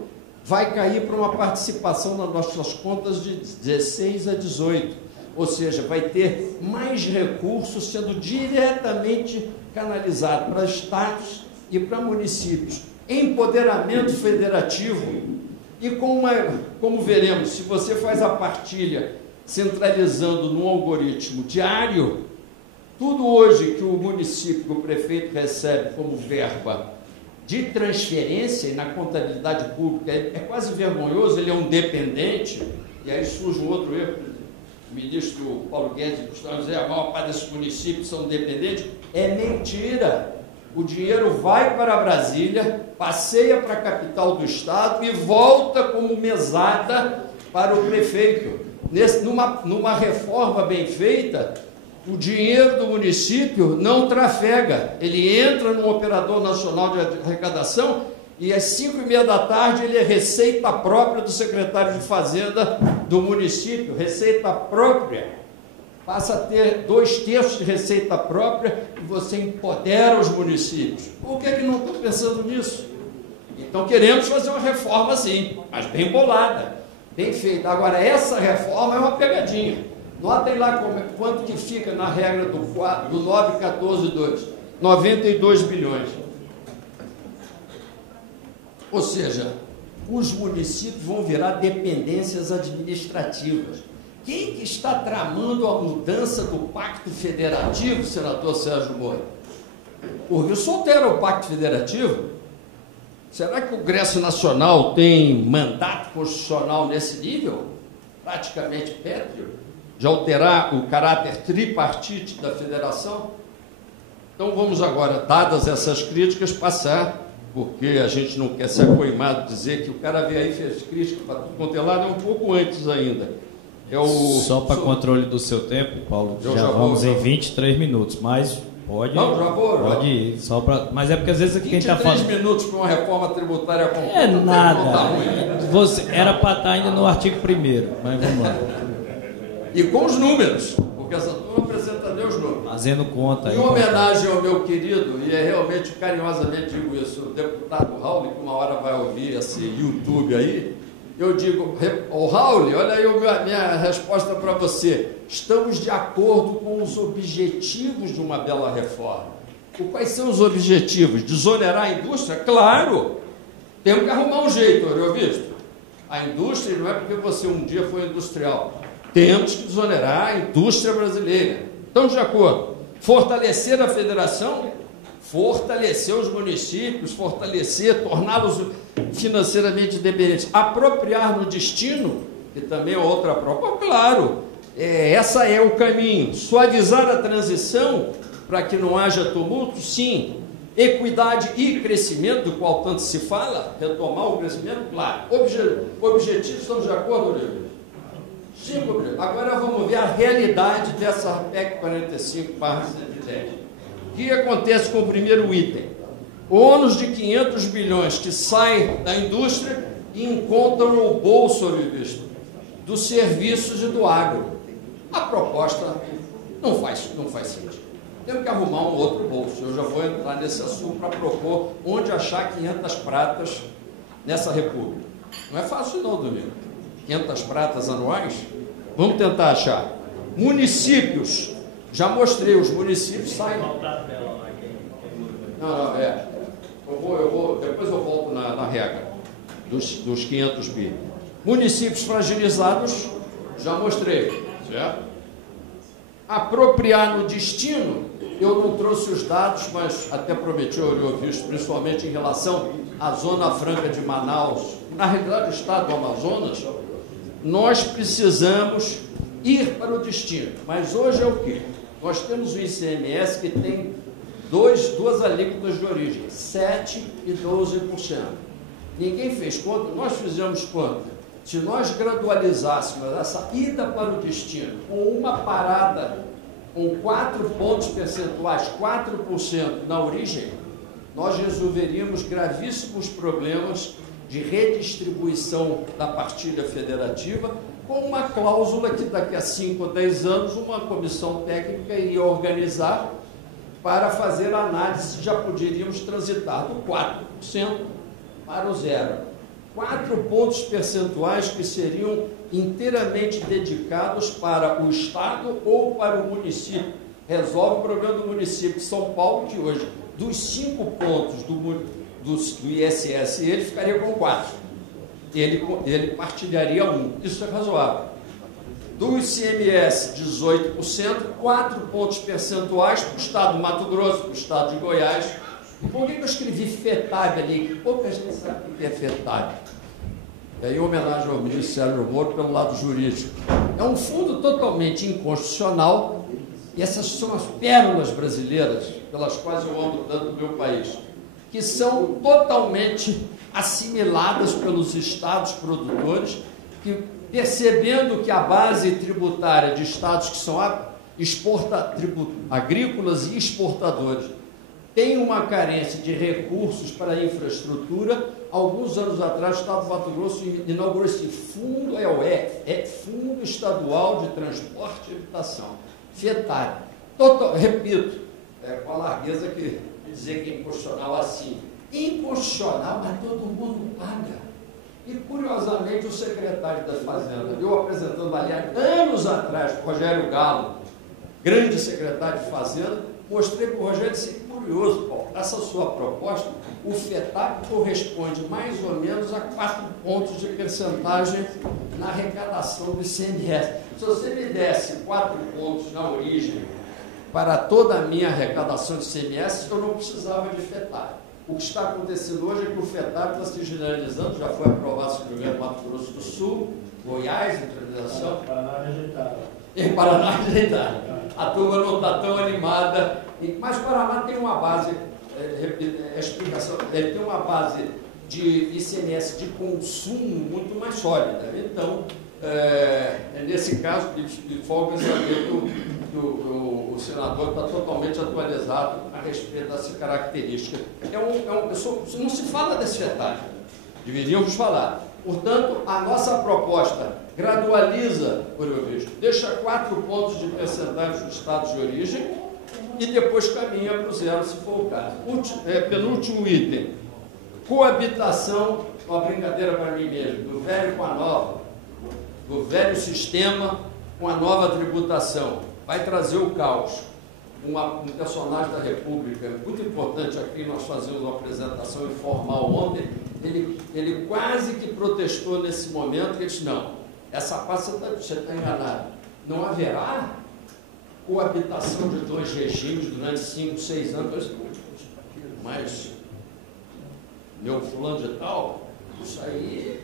vai cair para uma participação nas nossas contas de 16% a 18%. Ou seja, vai ter mais recursos sendo diretamente canalizados para estados e para municípios. Empoderamento federativo. E como veremos, se você faz a partilha centralizando num algoritmo diário, tudo hoje que o município, o prefeito recebe como verba de transferência, e na contabilidade pública é quase vergonhoso, ele é um dependente, e aí surge um outro erro. O ministro Paulo Guedes costuma dizer, a maior parte desses municípios são dependentes. É mentira. O dinheiro vai para Brasília, passeia para a capital do estado e volta como mesada para o prefeito. Numa reforma bem feita, o dinheiro do município não trafega. Ele entra no operador nacional de arrecadação e às 5h30 da tarde ele é receita própria do secretário de Fazenda do município, receita própria. Passa a ter 2/3 de receita própria e você empodera os municípios. Por que não estou pensando nisso? Então queremos fazer uma reforma sim, mas bem bolada, bem feita. Agora, essa reforma é uma pegadinha. Notem lá quanto que fica na regra do 9.14.2, 92 bilhões. Ou seja, os municípios vão virar dependências administrativas. Quem que está tramando a mudança do Pacto Federativo, senador Sérgio Moro? O Rio solteiro o Pacto Federativo? Será que o Congresso Nacional tem mandato constitucional nesse nível? Praticamente pétreo? De alterar o caráter tripartite da federação? Então vamos agora, dadas essas críticas, passar, porque a gente não quer ser acoimado dizer que o cara veio aí e fez crítica para tudo quanto é lado, é um pouco antes ainda. Só para controle do seu tempo, Paulo, já vamos em 23 minutos, mas pode, não, já vou, pode ir, só para, mas é porque às vezes quem está falando... 23 minutos para uma reforma tributária completa. É nada, era para estar ainda no artigo 1º, mas vamos lá. E com os números, porque essa turma apresenta os números. Fazendo conta. Em homenagem ao meu querido, e realmente carinhosamente digo isso, o deputado Raul, que uma hora vai ouvir esse YouTube aí, eu digo, Raul, olha aí a minha resposta para você. Estamos de acordo com os objetivos de uma bela reforma. Quais são os objetivos? Desonerar a indústria? Claro! Temos que arrumar um jeito, Ariovisto. A indústria não é porque você um dia foi industrial. Temos que desonerar a indústria brasileira. Estamos de acordo? Fortalecer a federação, fortalecer os municípios, torná-los financeiramente independentes, apropriar no destino, que também é outra proposta, claro, essa é o caminho. Suavizar a transição para que não haja tumulto, sim. Equidade e crescimento, do qual tanto se fala, retomar o crescimento, claro. Objetivos, estamos de acordo, Rodrigo? Sim, objetivos. Agora vamos ver a realidade dessa PEC 45/110. O que acontece com o primeiro item? Ônus de 500 bilhões que saem da indústria e encontram no bolso, Ariovisto, dos serviços e do agro. A proposta não faz sentido. Temos que arrumar um outro bolso. Eu já vou entrar nesse assunto para propor onde achar 500 pratas nessa república. Não é fácil não, Domingo. 500 pratas anuais? Vamos tentar achar. Municípios. Já mostrei, os municípios saem... Não, depois eu volto na regra dos 500 bi. Municípios fragilizados, já mostrei, certo? Apropriar no destino, eu não trouxe os dados, mas até prometi ao Ariovisto, principalmente em relação à Zona Franca de Manaus, na realidade o estado do Amazonas, nós precisamos ir para o destino. Mas hoje é o quê? Nós temos o ICMS que tem duas alíquotas de origem, 7% e 12%. Ninguém fez conta, nós fizemos conta. Se nós gradualizássemos essa ida para o destino com uma parada com 4 pontos percentuais, 4% na origem, nós resolveríamos gravíssimos problemas de redistribuição da partilha federativa, com uma cláusula que daqui a 5 ou 10 anos uma comissão técnica iria organizar para fazer a análise se já poderíamos transitar do 4% para o 0%. 4 pontos percentuais que seriam inteiramente dedicados para o Estado ou para o município. Resolve o problema do município de São Paulo, que hoje, dos 5 pontos do ISS, ele ficaria com 4. Ele partilharia 1. Isso é razoável. Do ICMS, 18%, 4 pontos percentuais para o Estado do Mato Grosso, para o Estado de Goiás. Por que eu escrevi FETAB ali? Que pouca gente sabe o que é FETAB. É em homenagem ao ministro Sérgio Moro pelo lado jurídico. É um fundo totalmente inconstitucional e essas são as pérolas brasileiras pelas quais eu amo tanto o meu país, que são totalmente assimiladas pelos estados produtores, que, percebendo que a base tributária de estados que são agrícolas e exportadores tem uma carência de recursos para a infraestrutura. Alguns anos atrás, o Estado do Mato Grosso inaugurou esse fundo, Fundo Estadual de Transporte e Habitação, FETAB. Repito, com a largueza que dizer que é inconstitucional assim. Inconstitucional, mas todo mundo paga. E, curiosamente, o secretário da Fazenda, eu apresentando, aliás, anos atrás, o Rogério Galo, grande secretário de Fazenda, mostrei para o Rogério e disse: curioso, Paulo, essa sua proposta, o FETAB corresponde mais ou menos a 4 pontos de percentagem na arrecadação do ICMS. Se você me desse 4 pontos na origem para toda a minha arrecadação de ICMS, eu não precisava de FETAB. O que está acontecendo hoje é que o FETAB está se generalizando, já foi aprovado no governo Mato Grosso do Sul, Goiás, centralização. Em Paraná, rejeitado. A turma não está tão animada. Mas o Paraná tem uma base, explicação, ele tem uma base de ICMS de consumo muito mais sólida. Então, nesse caso, de folga saber que o senador está totalmente atualizado a respeito dessa característica. Não se fala desse detalhe, deveríamos falar. Portanto, a nossa proposta gradualiza, por eu vejo, deixa 4 pontos de percentagem dos estados de origem e depois caminha para o 0, se for o caso. Penúltimo item, coabitação, uma brincadeira para mim mesmo, do velho com a nova, do velho sistema com a nova tributação. Vai trazer o caos. Um personagem da República muito importante aqui, nós fazíamos uma apresentação informal ontem, ele quase que protestou nesse momento, que ele disse, não, essa parte você está enganado. Não haverá coabitação de dois regimes durante 5, 6 anos. Mas, meu fulano de tal, isso aí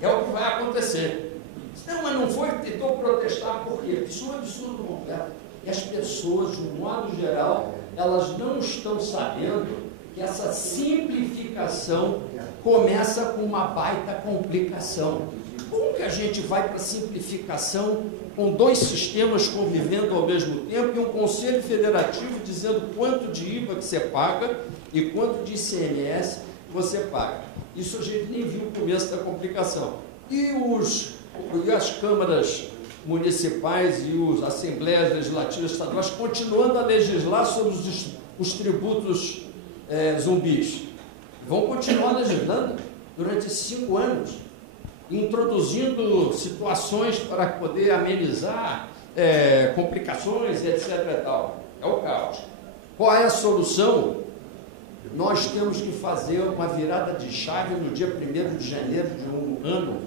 é o que vai acontecer. Não, mas não foi, tentou protestar, por quê? Isso é um absurdo completo. E as pessoas, de um modo geral, elas não estão sabendo que essa simplificação começa com uma baita complicação. Como que a gente vai para a simplificação com dois sistemas convivendo ao mesmo tempo e um conselho federativo dizendo quanto de IVA que você paga e quanto de ICMS você paga? Isso a gente nem viu o começo da complicação. E as câmaras municipais e as assembleias legislativas estaduais continuando a legislar sobre os tributos zumbis. Vão continuar legislando durante 5 anos, introduzindo situações para poder amenizar complicações, etc. e tal. É o caos. Qual é a solução? Nós temos que fazer uma virada de chave no dia 1º de janeiro de um ano,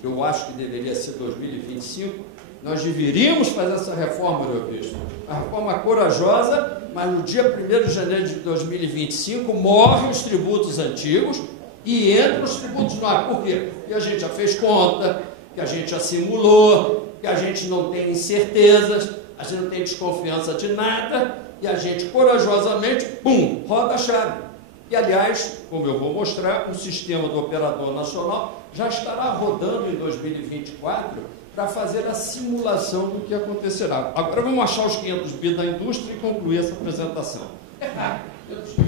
que eu acho que deveria ser 2025, nós deveríamos fazer essa reforma, meu bispo. Uma reforma corajosa, mas no dia 1º de janeiro de 2025 morrem os tributos antigos e entram os tributos novos. Por quê? Porque a gente já fez conta, que a gente já simulou, que a gente não tem incertezas, a gente não tem desconfiança de nada, e a gente corajosamente, pum, roda a chave. E, aliás, como eu vou mostrar, o sistema do Operador Nacional já estará rodando em 2024 para fazer a simulação do que acontecerá. Agora vamos achar os 500 bi da indústria e concluir essa apresentação. É rápido,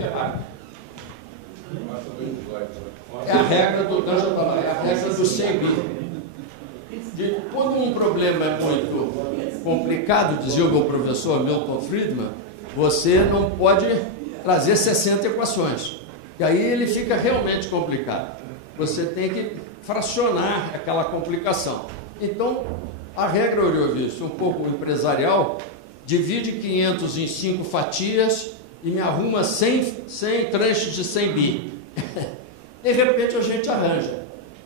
é rápido. É a regra do 100 bi. Quando um problema é muito complicado, dizia o meu professor Milton Friedman, você não pode trazer 60 equações, e aí ele fica realmente complicado. Você tem que fracionar aquela complicação. Então, a regra Oriovisto, um pouco empresarial, divide 500 em 5 fatias e me arruma 100 tranches de 100 bi. De repente a gente arranja.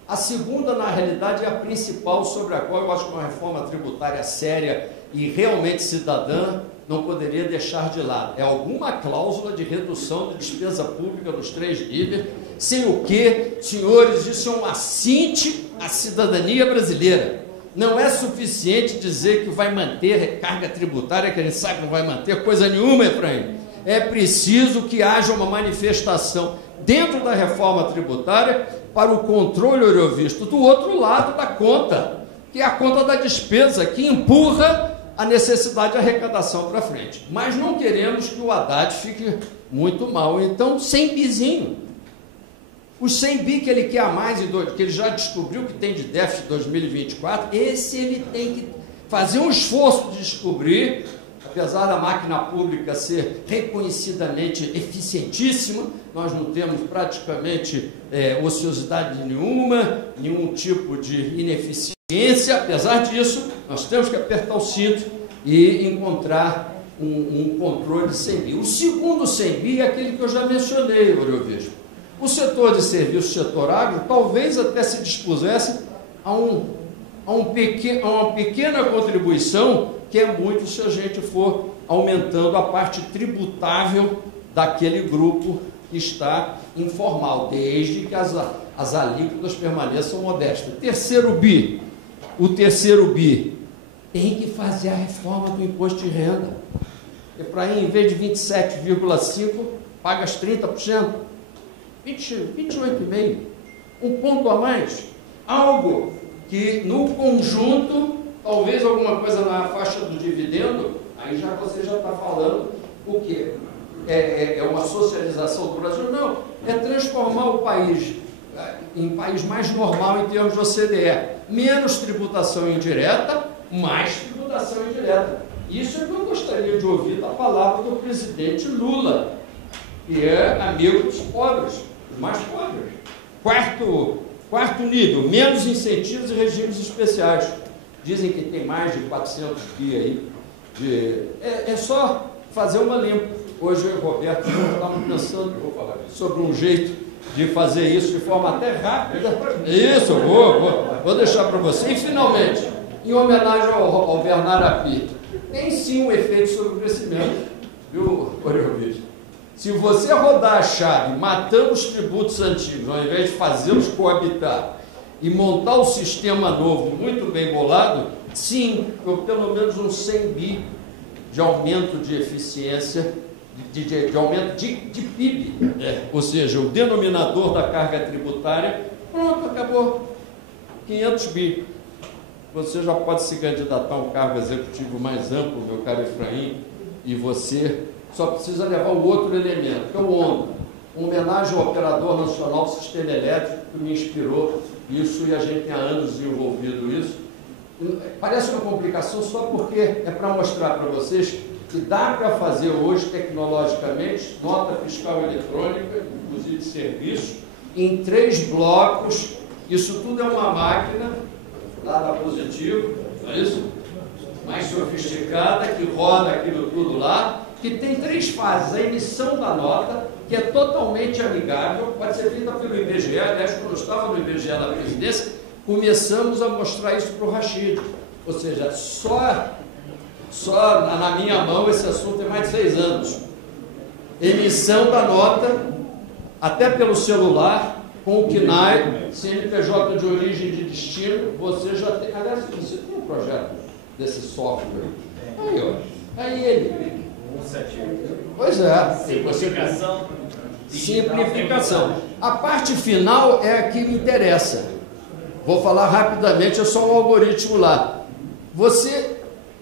A segunda, na realidade, é a principal, sobre a qual eu acho que uma reforma tributária séria e realmente cidadã não poderia deixar de lado. É alguma cláusula de redução de despesa pública nos 3 níveis, sem o que, senhores, isso é um assinte à cidadania brasileira. Não é suficiente dizer que vai manter recarga tributária, que a gente sabe que não vai manter coisa nenhuma, Efraim. É preciso que haja uma manifestação dentro da reforma tributária para o controle Oriovisto do outro lado da conta, que é a conta da despesa, que empurra a necessidade de arrecadação para frente. Mas não queremos que o Haddad fique muito mal. Então, 100 bizinho. Os 100 bi que ele quer a mais, que ele já descobriu que tem de déficit em 2024, esse ele tem que fazer um esforço de descobrir, apesar da máquina pública ser reconhecidamente eficientíssima, nós não temos praticamente ociosidade nenhuma, nenhum tipo de ineficiência. Apesar disso, nós temos que apertar o cinto e encontrar um controle de 100 bi. O segundo 100 bi é aquele que eu já mencionei, Oriovispo. O setor de serviço, o setor agro, talvez até se dispusesse a uma pequena contribuição, que é muito se a gente for aumentando a parte tributável daquele grupo que está informal, desde que as alíquotas permaneçam modestas. Terceiro bi. O terceiro bi tem que fazer a reforma do imposto de renda. Efraim, em vez de 27,5%, paga as 30%. 28,5%. Um ponto a mais. Algo que, no conjunto, talvez alguma coisa na faixa do dividendo, aí você já está falando o quê? É uma socialização do Brasil? Não. É transformar o país em país mais normal em termos de OCDE. Menos tributação indireta, mais tributação indireta. Isso é que eu gostaria de ouvir da palavra do presidente Lula, que é amigo dos pobres, dos mais pobres. Quarto nível, menos incentivos e regimes especiais. Dizem que tem mais de 400 bi aí. É só fazer uma limpa. Hoje eu e o Roberto estávamos pensando sobre um jeito de fazer isso de forma até rápida. Isso, vou deixar para você. E, finalmente, em homenagem ao Bernardo Api, tem sim um efeito sobre o crescimento, viu, Orelvich? Se você rodar a chave matando os tributos antigos, ao invés de fazê-los coabitar e montar um sistema novo muito bem bolado, sim, pelo menos uns 100 bi de aumento de eficiência, de aumento de PIB, ou seja, o denominador da carga tributária, pronto, acabou, 500 bi. Você já pode se candidatar a um cargo executivo mais amplo, meu caro Efraim, e você só precisa levar o outro elemento, que é o ONDA, uma homenagem ao Operador Nacional do Sistema Elétrico, que me inspirou isso, e a gente tem há anos desenvolvido isso. Parece uma complicação só porque é para mostrar para vocês que dá para fazer hoje, tecnologicamente, nota fiscal eletrônica, inclusive de serviço, em 3 blocos. Isso tudo é uma máquina, nada positivo, não é isso? Mais sofisticada, que roda aquilo tudo lá, que tem 3 fases. A emissão da nota, que é totalmente amigável, pode ser feita pelo IBGE. Aliás, quando eu estava no IBGE na presidência, começamos a mostrar isso para o Rachid. Ou seja, só na minha mão esse assunto tem mais de 6 anos. Emissão da nota, até pelo celular, com o CNAE, CNPJ de origem e de destino, você já tem. Aliás, você tem um projeto desse software. Aí, ó. Aí ele. Pois é. Simplificação. Simplificação. A parte final é a que me interessa. Vou falar rapidamente, é só um algoritmo lá. Você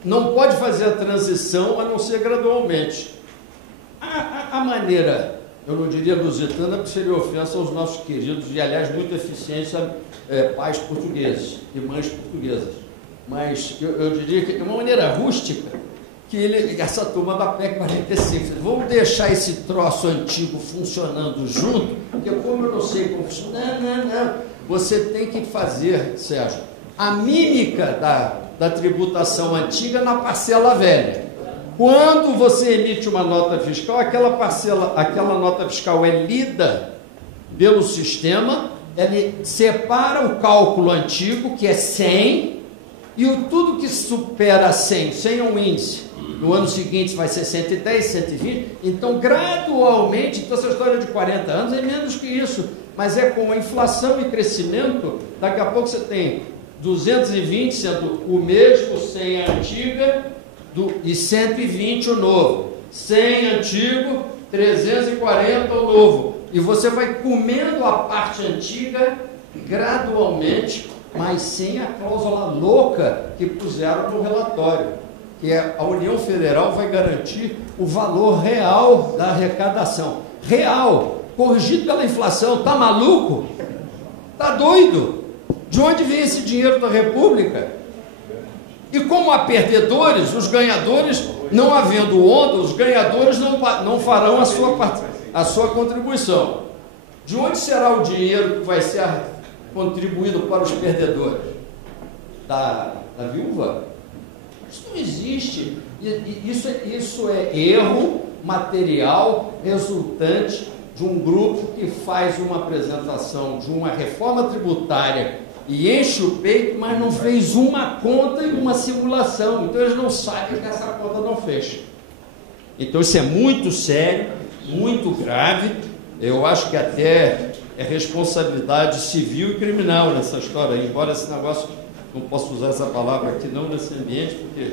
não pode fazer a transição a não ser gradualmente. A maneira, eu não diria lusitana, porque seria ofensa aos nossos queridos e, aliás, muito eficiência pais portugueses e mães portuguesas. Mas eu diria que é uma maneira rústica que essa turma da PEC 45, vamos deixar esse troço antigo funcionando junto, porque como eu não sei como funciona, não. Você tem que fazer, Sérgio, a mímica da tributação antiga na parcela velha. Quando você emite uma nota fiscal, aquela nota fiscal é lida pelo sistema, ele separa o cálculo antigo, que é 100, e tudo que supera 100 é um índice. No ano seguinte vai ser 110, 120, então gradualmente, então essa história de 40 anos é menos que isso, mas é com a inflação e crescimento, daqui a pouco você tem 220 sendo o mesmo, 100 a antiga, e 120 o novo, 100 antigo, 340 o novo, e você vai comendo a parte antiga gradualmente, mas sem a cláusula louca que puseram no relatório, que é a União Federal vai garantir o valor real da arrecadação. Real, corrigido pela inflação. Tá maluco? Tá doido? De onde vem esse dinheiro da República? E como há perdedores, os ganhadores, não havendo onda, os ganhadores não farão a sua contribuição. De onde será o dinheiro que vai ser contribuído para os perdedores? Da viúva? Isso não existe. Isso é erro material resultante de um grupo que faz uma apresentação de uma reforma tributária e enche o peito, mas não fez uma conta e uma simulação. Então eles não sabem que essa conta não fecha. Então isso é muito sério, muito grave. Eu acho que até é responsabilidade civil e criminal nessa história, embora esse negócio, não posso usar essa palavra aqui não nesse ambiente, porque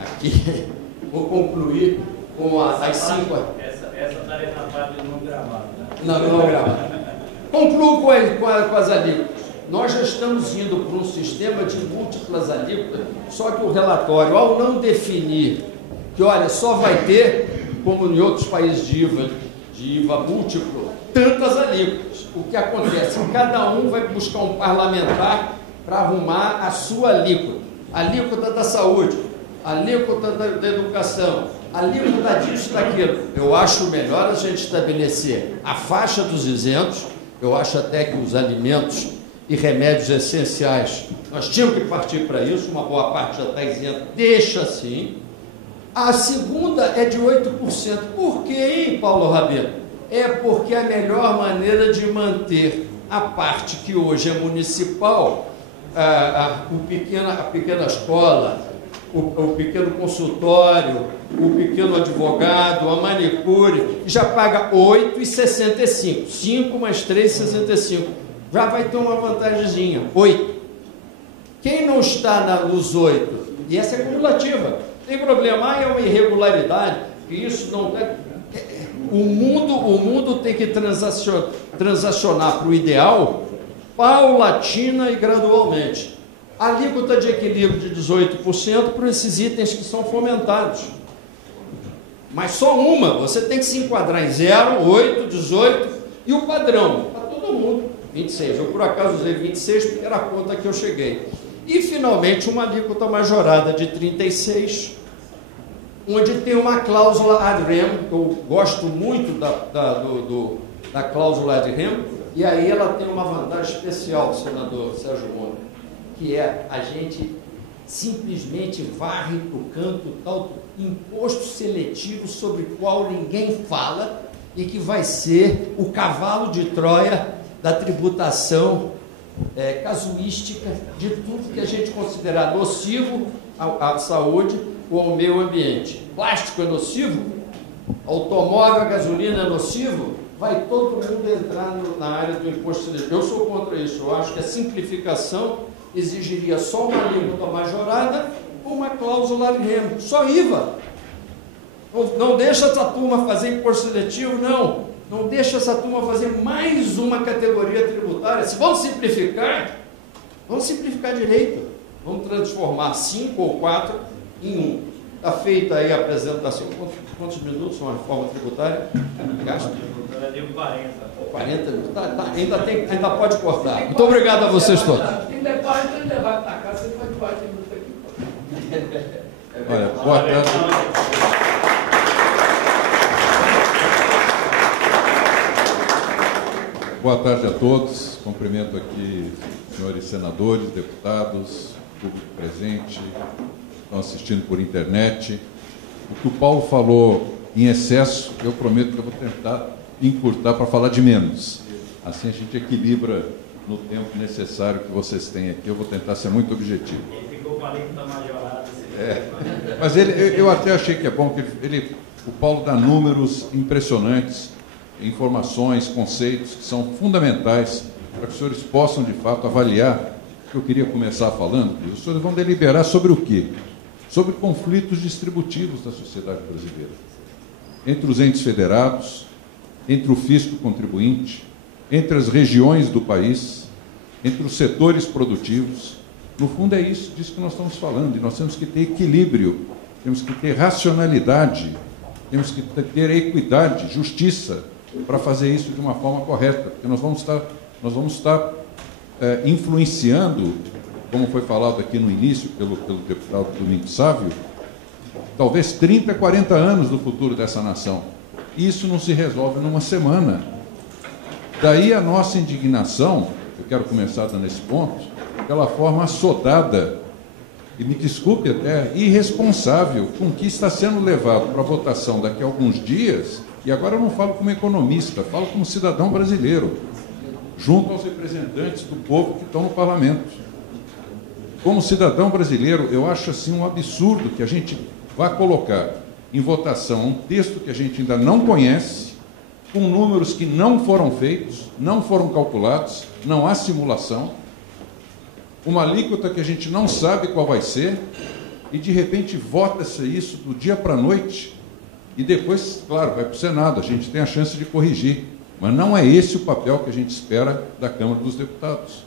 aqui vou concluir com as 5. Essa tarefa na parte não gravada. Não gravada. Concluo com as alíquotas. Nós já estamos indo para um sistema de múltiplas alíquotas, só que o relatório, ao não definir que, olha, só vai ter, como em outros países de IVA múltiplo, tantas alíquotas. O que acontece? Cada um vai buscar um parlamentar para arrumar a sua alíquota. Alíquota da saúde, alíquota da educação, alíquota disso, daquilo. Eu acho melhor a gente estabelecer a faixa dos isentos. Eu acho até que os alimentos e remédios essenciais, nós tínhamos que partir para isso, uma boa parte já está isenta, deixa assim. A segunda é de 8%. Por quê, hein, Paulo Rabelo? é porque a melhor maneira de manter a parte que hoje é municipal, a pequena escola, o pequeno consultório, o pequeno advogado, a manicure, já paga R$ 8,65. 5 mais 3,65. Já vai ter uma vantagemzinha. 8. Quem não está nos 8, e essa é cumulativa, tem problema, é uma irregularidade, que isso não é. O mundo tem que transacionar para o ideal, paulatina e gradualmente. A alíquota de equilíbrio de 18% para esses itens que são fomentados. Mas só uma, você tem que se enquadrar em 0, 8, 18 e o padrão, para todo mundo, 26. Eu por acaso usei 26 porque era a conta que eu cheguei. E finalmente uma alíquota majorada de 36%, onde tem uma cláusula ad rem, que eu gosto muito da cláusula ad rem, e aí ela tem uma vantagem especial, senador Sérgio Moro, que é a gente simplesmente varre para o canto tal imposto seletivo sobre o qual ninguém fala e que vai ser o cavalo de Troia da tributação casuística de tudo que a gente considerar nocivo à saúde ou ao meio ambiente. Plástico é nocivo, automóvel, a gasolina é nocivo, vai todo mundo entrar na área do imposto seletivo. Eu sou contra isso, eu acho que a simplificação exigiria só uma alíquota majorada ou uma cláusula de remo, só IVA. Não deixa essa turma fazer imposto seletivo, não deixa essa turma fazer mais uma categoria tributária. Se vamos simplificar direito, vamos transformar 5 ou 4 em 1. Está feita aí a apresentação. Quantos minutos uma reforma tributária? Gasto? Eu dei 40. 40 minutos? Ainda pode cortar. Muito obrigado a vocês todos. Ainda pode levar para casa, você pode 40 minutos aqui. Olha, boa tarde. Boa tarde a todos. Cumprimento aqui senhores senadores, deputados, público presente, estão assistindo por internet. O que o Paulo falou em excesso, eu prometo que eu vou tentar encurtar para falar de menos. Assim a gente equilibra no tempo necessário que vocês têm aqui. Eu vou tentar ser muito objetivo. Ele ficou com a alíquota majorada. Mas eu até achei que é bom que o Paulo dá números impressionantes, informações, conceitos que são fundamentais para que os senhores possam, de fato, avaliar. Eu queria começar falando que os senhores vão deliberar sobre o quê? Sobre conflitos distributivos da sociedade brasileira. Entre os entes federados, entre o fisco contribuinte, entre as regiões do país, entre os setores produtivos. No fundo é isso, disso que nós estamos falando, e nós temos que ter equilíbrio, temos que ter racionalidade, temos que ter equidade, justiça, para fazer isso de uma forma correta, porque nós vamos estar influenciando, como foi falado aqui no início pelo deputado Domingos Sávio, talvez 30, 40 anos do futuro dessa nação. Isso não se resolve numa semana. Daí a nossa indignação, eu quero começar dando esse ponto, aquela forma assodada, e me desculpe até, irresponsável, com que está sendo levado para votação daqui a alguns dias, e agora eu não falo como economista, falo como cidadão brasileiro, junto aos representantes do povo que estão no parlamento. Como cidadão brasileiro, eu acho assim um absurdo que a gente vá colocar em votação um texto que a gente ainda não conhece, com números que não foram feitos, não foram calculados, não há simulação, uma alíquota que a gente não sabe qual vai ser, e de repente vota-se isso do dia para a noite, e depois, claro, vai para o Senado, a gente tem a chance de corrigir, mas não é esse o papel que a gente espera da Câmara dos Deputados.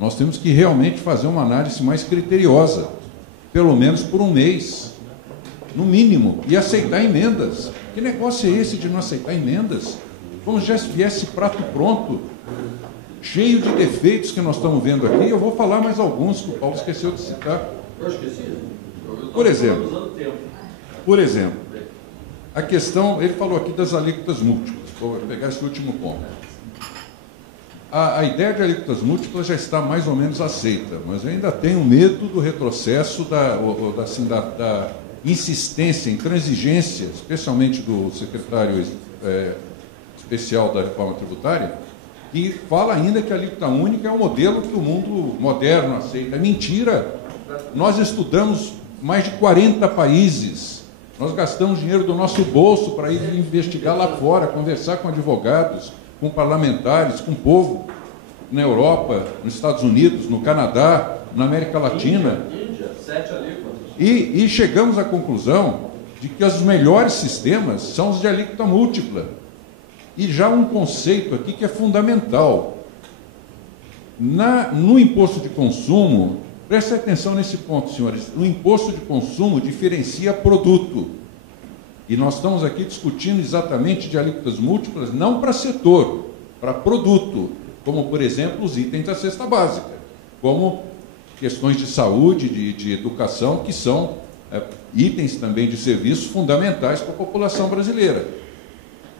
Nós temos que realmente fazer uma análise mais criteriosa, pelo menos por um mês, no mínimo, e aceitar emendas. Que negócio é esse de não aceitar emendas? Como se já viesse prato pronto, cheio de defeitos que nós estamos vendo aqui. Eu vou falar mais alguns que o Paulo esqueceu de citar. Eu esqueci? Por exemplo, a questão, ele falou aqui das alíquotas múltiplas. Vou pegar esse último ponto. A ideia de alíquotas múltiplas já está mais ou menos aceita, mas eu ainda tenho medo do retrocesso, da insistência, intransigência, especialmente do secretário especial da reforma tributária, que fala ainda que a alíquota única é o modelo que o mundo moderno aceita. É mentira. Nós estudamos mais de 40 países. Nós gastamos dinheiro do nosso bolso para ir investigar lá fora, conversar com advogados, com parlamentares, com o povo, na Europa, nos Estados Unidos, no Canadá, na América Latina. Índia, 7 alíquotas. E chegamos à conclusão de que os melhores sistemas são os de alíquota múltipla. E já um conceito aqui que é fundamental. No imposto de consumo, preste atenção nesse ponto, senhores, o imposto de consumo diferencia produto. E nós estamos aqui discutindo exatamente de alíquotas múltiplas, não para setor, para produto, como, por exemplo, os itens da cesta básica, como questões de saúde, de educação, que são itens também de serviços fundamentais para a população brasileira.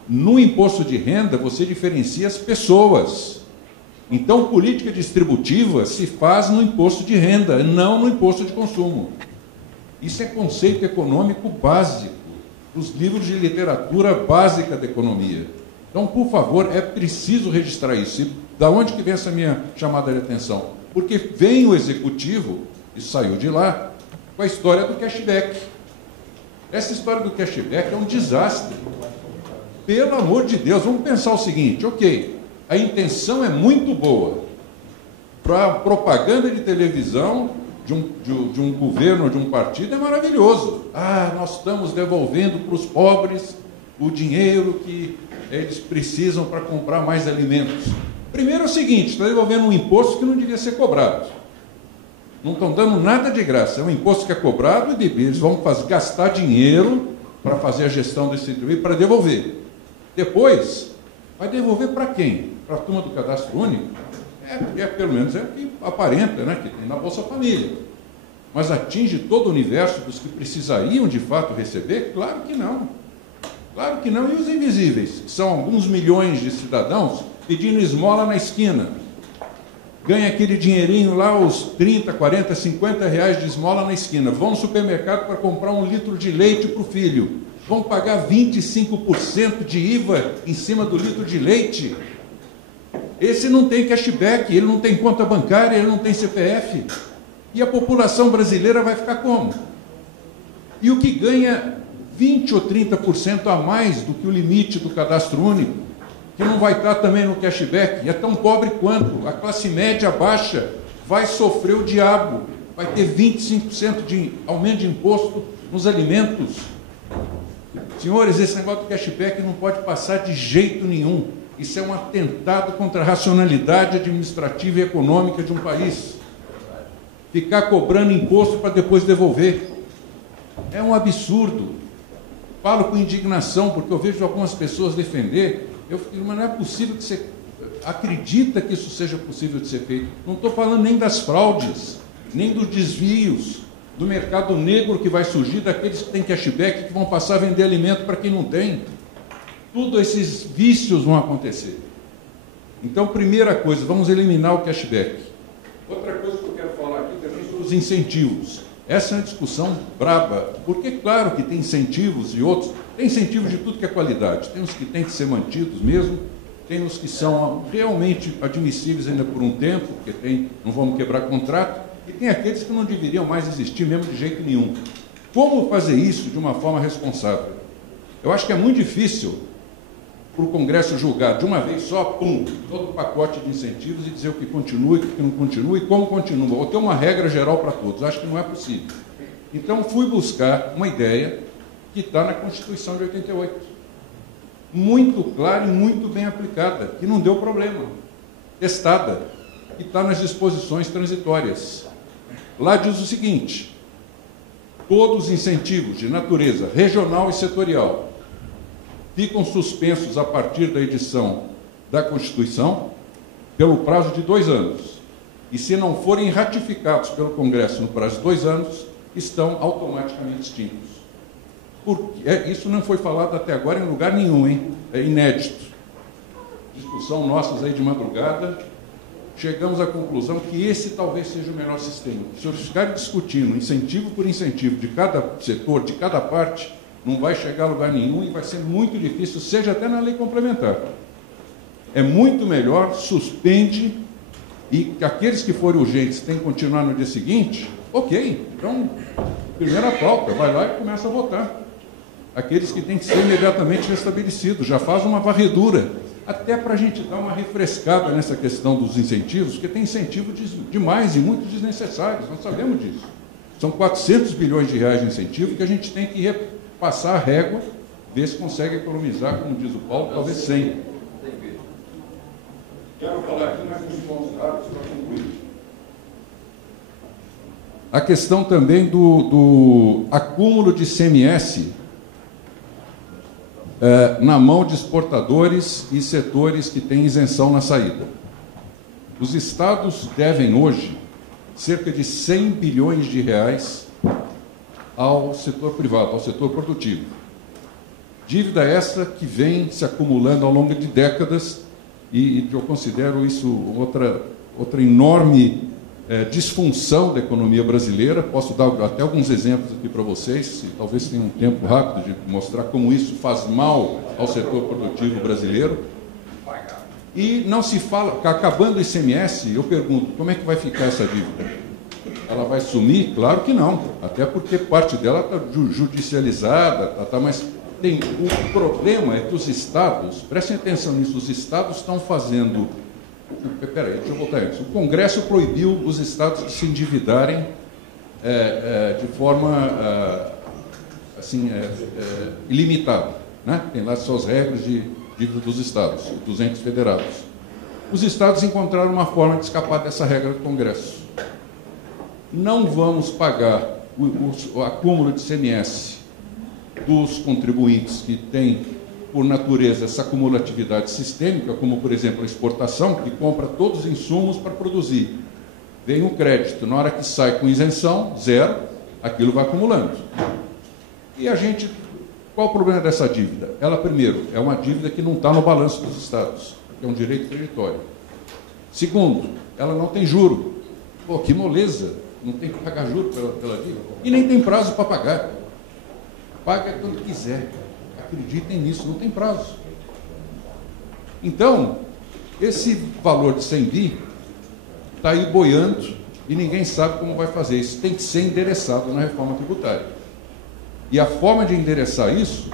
No imposto de renda, você diferencia as pessoas. Então, política distributiva se faz no imposto de renda, não no imposto de consumo. Isso é conceito econômico básico, os livros de literatura básica da economia. Então, por favor, é preciso registrar isso. E da onde que vem essa minha chamada de atenção? Porque vem o executivo, e saiu de lá, com a história do cashback. Essa história do cashback é um desastre. Pelo amor de Deus, vamos pensar o seguinte, ok, a intenção é muito boa. Para propaganda de televisão de um governo ou de um partido é maravilhoso. Nós estamos devolvendo para os pobres o dinheiro que eles precisam para comprar mais alimentos. Primeiro é o seguinte, está devolvendo um imposto que não devia ser cobrado. Não estão dando nada de graça, é um imposto que é cobrado e eles vão gastar dinheiro para fazer a gestão desse dinheiro para devolver. Depois, vai devolver para quem? Para a turma do cadastro único? Pelo menos é o que aparenta, né, que tem na Bolsa Família. Mas atinge todo o universo dos que precisariam de fato receber? Claro que não. Claro que não. E os invisíveis? São alguns milhões de cidadãos pedindo esmola na esquina. Ganha aquele dinheirinho lá, os 30, 40, 50 reais de esmola na esquina. Vão no supermercado para comprar 1 litro de leite para o filho. Vão pagar 25% de IVA em cima do litro de leite. Esse não tem cashback, ele não tem conta bancária, ele não tem CPF. E a população brasileira vai ficar como? E o que ganha 20% ou 30% a mais do que o limite do cadastro único, que não vai estar também no cashback, é tão pobre quanto. A classe média baixa vai sofrer o diabo, vai ter 25% de aumento de imposto nos alimentos. Senhores, esse negócio do cashback não pode passar de jeito nenhum. Isso é um atentado contra a racionalidade administrativa e econômica de um país. Ficar cobrando imposto para depois devolver. É um absurdo. Falo com indignação, porque eu vejo algumas pessoas defender. Eu fico, mas não é possível que você acredita que isso seja possível de ser feito. Não estou falando nem das fraudes, nem dos desvios, do mercado negro que vai surgir, daqueles que têm cashback, que vão passar a vender alimento para quem não tem. Tudo esses vícios vão acontecer. Então, primeira coisa, vamos eliminar o cashback. Outra coisa que eu quero falar aqui também são os incentivos. Essa é uma discussão braba, porque claro que tem incentivos e outros, tem incentivos de tudo que é qualidade, tem os que têm que ser mantidos mesmo, tem os que são realmente admissíveis ainda por um tempo, porque não vamos quebrar contrato, e tem aqueles que não deveriam mais existir mesmo de jeito nenhum. Como fazer isso de uma forma responsável? Eu acho que é muito difícil para o Congresso julgar de uma vez só, todo o pacote de incentivos e dizer o que continua, o que não continua e como continua, ou ter uma regra geral para todos. Acho que não é possível. Então, fui buscar uma ideia que está na Constituição de 88. Muito clara e muito bem aplicada, que não deu problema. Testada. E está nas disposições transitórias. Lá diz o seguinte: todos os incentivos de natureza regional e setorial ficam suspensos a partir da edição da Constituição pelo prazo de 2 anos. E se não forem ratificados pelo Congresso no prazo de 2 anos, estão automaticamente extintos. Isso não foi falado até agora em lugar nenhum, hein? É inédito. Discussão nossas aí de madrugada, chegamos à conclusão que esse talvez seja o melhor sistema. Se os senhores ficarem discutindo incentivo por incentivo de cada setor, de cada parte, não vai chegar a lugar nenhum e vai ser muito difícil, seja até na lei complementar. é muito melhor, suspende, e aqueles que forem urgentes têm que continuar no dia seguinte, ok, então, primeira pauta, vai lá e começa a votar. Aqueles que têm que ser imediatamente restabelecidos, já faz uma varredura, até para a gente dar uma refrescada nessa questão dos incentivos, porque tem incentivo demais e muito desnecessários, nós sabemos disso. São 400 bilhões de reais de incentivo que a gente tem que repassar a régua, ver se consegue economizar, como diz o Paulo, talvez 100. Quero falar aqui mais uns pontos rápidos para concluir. A questão também do acúmulo de ICMS na mão de exportadores e setores que têm isenção na saída. Os estados devem hoje cerca de 100 bilhões de reais ao setor privado, ao setor produtivo. Dívida essa que vem se acumulando ao longo de décadas e eu considero isso outra enorme disfunção da economia brasileira. Posso dar até alguns exemplos aqui para vocês, se talvez tenha um tempo rápido de mostrar como isso faz mal ao setor produtivo brasileiro. E não se fala, acabando o ICMS, eu pergunto, como é que vai ficar essa dívida? Ela vai sumir? Claro que não, até porque parte dela está judicializada, mas o problema é que os estados, prestem atenção nisso, os estados estão fazendo... Espera aí, deixa eu voltar antes. O Congresso proibiu os estados de se endividarem de forma ilimitada, né? Tem lá suas regras de dívida dos estados, dos entes federados. Os estados encontraram uma forma de escapar dessa regra do Congresso. Não vamos pagar o acúmulo de ICMS dos contribuintes que têm, por natureza, essa acumulatividade sistêmica, como, por exemplo, a exportação, que compra todos os insumos para produzir. Vem um crédito, na hora que sai com isenção, zero, aquilo vai acumulando. E a gente... Qual o problema dessa dívida? Ela, primeiro, é uma dívida que não está no balanço dos estados, que é um direito creditório. Segundo, ela não tem juro. Pô, que moleza, não tem que pagar juro pela dívida. E nem tem prazo para pagar. Paga quando quiser. Acreditem nisso, não tem prazo. Então, esse valor de 100 bi está aí boiando e ninguém sabe como vai fazer. Isso tem que ser endereçado na reforma tributária. E a forma de endereçar isso,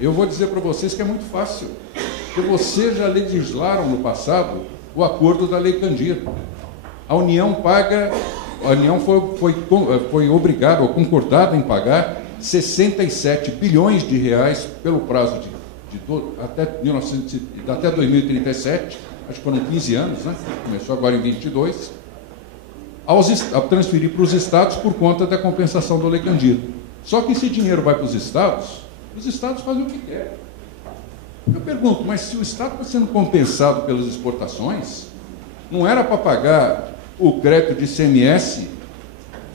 eu vou dizer para vocês que é muito fácil. Porque vocês já legislaram no passado o acordo da Lei Candir. A União paga, a União foi obrigada ou concordada em pagar 67 bilhões de reais pelo prazo até 2037, acho que foram 15 anos, né? Começou agora em 22, a transferir para os estados por conta da compensação do Lei Candir. Só que esse dinheiro vai para os estados fazem o que querem. Eu pergunto, mas se o estado está sendo compensado pelas exportações, não era para pagar o crédito de ICMS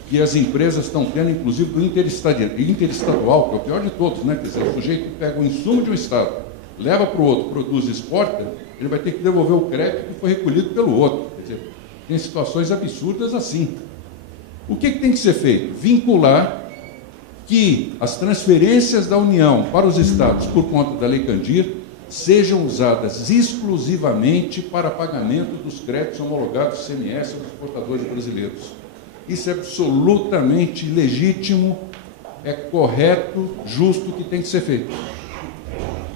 que as empresas estão tendo, inclusive do interestadual, que é o pior de todos, né? Quer dizer, o sujeito pega o insumo de um estado, leva para o outro, produz e exporta, ele vai ter que devolver o crédito que foi recolhido pelo outro. Quer dizer, tem situações absurdas assim. O que tem que ser feito? Vincular que as transferências da União para os estados, por conta da Lei Candir, sejam usadas exclusivamente para pagamento dos créditos homologados do ICMS aos exportadores brasileiros. Isso é absolutamente legítimo, é correto, justo, que tem que ser feito.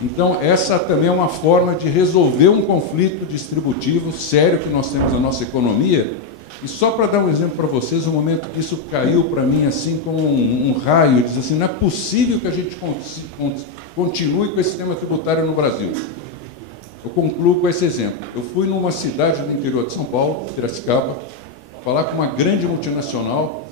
Então, essa também é uma forma de resolver um conflito distributivo sério que nós temos na nossa economia. E só para dar um exemplo para vocês, o momento que isso caiu para mim assim como um raio, diz assim, não é possível que a gente continue com esse sistema tributário no Brasil. Eu concluo com esse exemplo. Eu fui numa cidade do interior de São Paulo, Piracicaba, falar com uma grande multinacional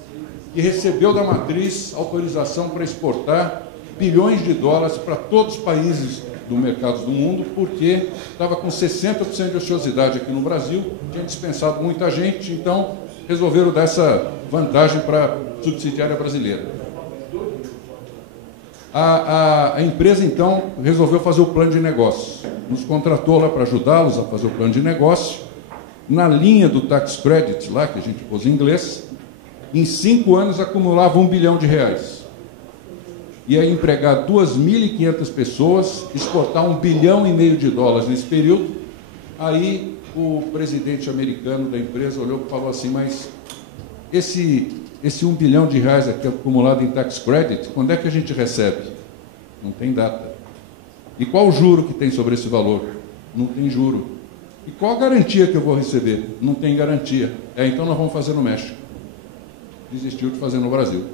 que recebeu da matriz autorização para exportar bilhões de dólares para todos os países do mercado do mundo, porque estava com 60% de ociosidade aqui no Brasil, tinha dispensado muita gente, então resolveram dar essa vantagem para a subsidiária brasileira. A empresa, então, resolveu fazer o plano de negócio. Nos contratou lá para ajudá-los a fazer o plano de negócio. Na linha do tax credit, lá, que a gente pôs em inglês, em 5 anos acumulava R$1 bilhão. Ia empregar 2.500 pessoas, exportar $1,5 bilhão nesse período Aí o presidente americano da empresa olhou e falou assim, mas esse R$1 bilhão aqui acumulado em tax credit, quando é que a gente recebe? Não tem data. E qual o juro que tem sobre esse valor? Não tem juro. E qual a garantia que eu vou receber? Não tem garantia. Então nós vamos fazer no México. Desistiu de fazer no Brasil.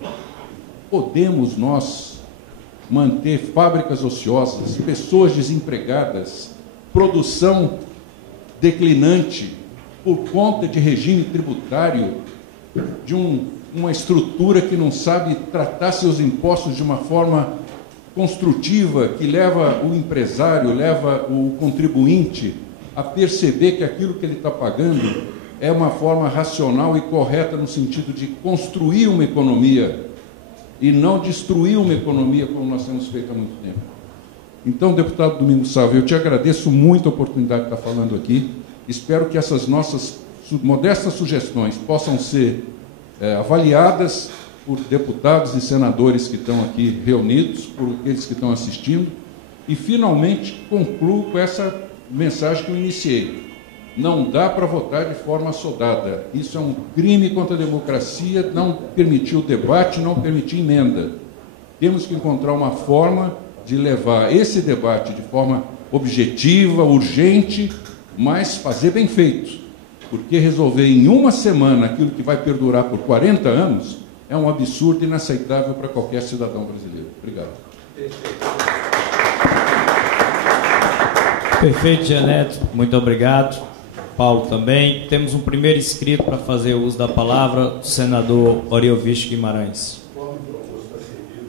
Podemos nós manter fábricas ociosas, pessoas desempregadas, produção declinante por conta de regime tributário, de uma estrutura que não sabe tratar seus impostos de uma forma construtiva, que leva o empresário, leva o contribuinte a perceber que aquilo que ele está pagando é uma forma racional e correta no sentido de construir uma economia e não destruir uma economia como nós temos feito há muito tempo. Então, deputado Domingos Sávio, eu te agradeço muito a oportunidade de estar falando aqui. Espero que essas nossas modestas sugestões possam ser avaliadas por deputados e senadores que estão aqui reunidos, por aqueles que estão assistindo, e finalmente concluo com essa mensagem que eu iniciei. Não dá para votar de forma assodada. Isso é um crime contra a democracia, não permitir o debate, não permitir emenda. Temos que encontrar uma forma de levar esse debate de forma objetiva, urgente, mas fazer bem feito. Porque resolver em uma semana aquilo que vai perdurar por 40 anos é um absurdo inaceitável para qualquer cidadão brasileiro. Obrigado. Perfeito, Gianetti. Muito obrigado. Paulo também. Temos um primeiro inscrito para fazer uso da palavra, o senador Oriovisto Guimarães.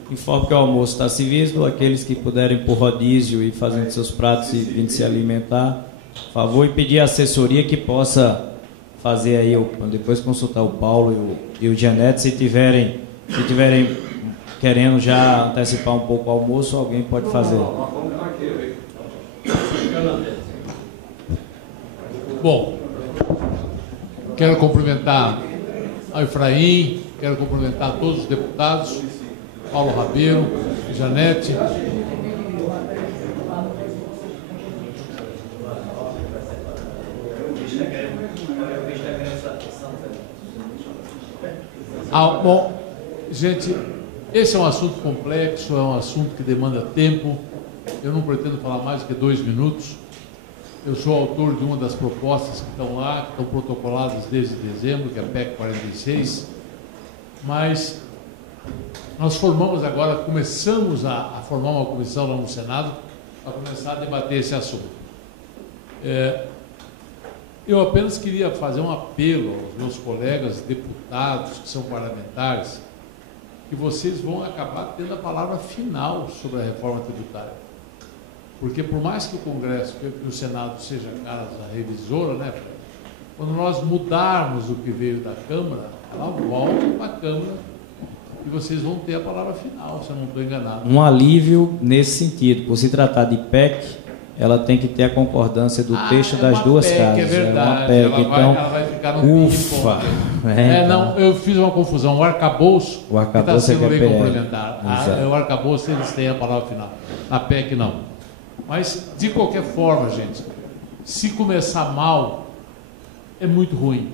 Informo que o almoço está servido. Aqueles que puderem por rodízio e fazendo seus pratos e vindo se alimentar, por favor, e pedir à assessoria que possa fazer aí, depois consultar o Paulo e o Gianetti, se tiverem querendo já antecipar um pouco o almoço, alguém pode fazer. Bom, quero cumprimentar a Efraim, quero cumprimentar todos os deputados, Paulo Rabelo, Gianetti. Bom, gente, esse é um assunto complexo, é um assunto que demanda tempo. Eu não pretendo falar mais do que 2 minutos. Eu sou autor de uma das propostas que estão lá, que estão protocoladas desde dezembro, que é a PEC 46. Mas nós começamos a formar uma comissão lá no Senado para começar a debater esse assunto. Eu apenas queria fazer um apelo aos meus colegas deputados, que são parlamentares, que vocês vão acabar tendo a palavra final sobre a reforma tributária. Porque por mais que o Congresso, que o Senado seja a casa revisora, né, quando nós mudarmos o que veio da Câmara, ela volta para a Câmara e vocês vão ter a palavra final, se eu não estou enganado. Um alívio nesse sentido, por se tratar de PEC, ela tem que ter a concordância do texto das duas casas. É verdade, PEC, ela vai ficar no ufa! Não, eu fiz uma confusão. O arcabouço está sendo lei complementar. O arcabouço, eles têm a palavra final. A PEC, não. Mas, de qualquer forma, gente, se começar mal, é muito ruim.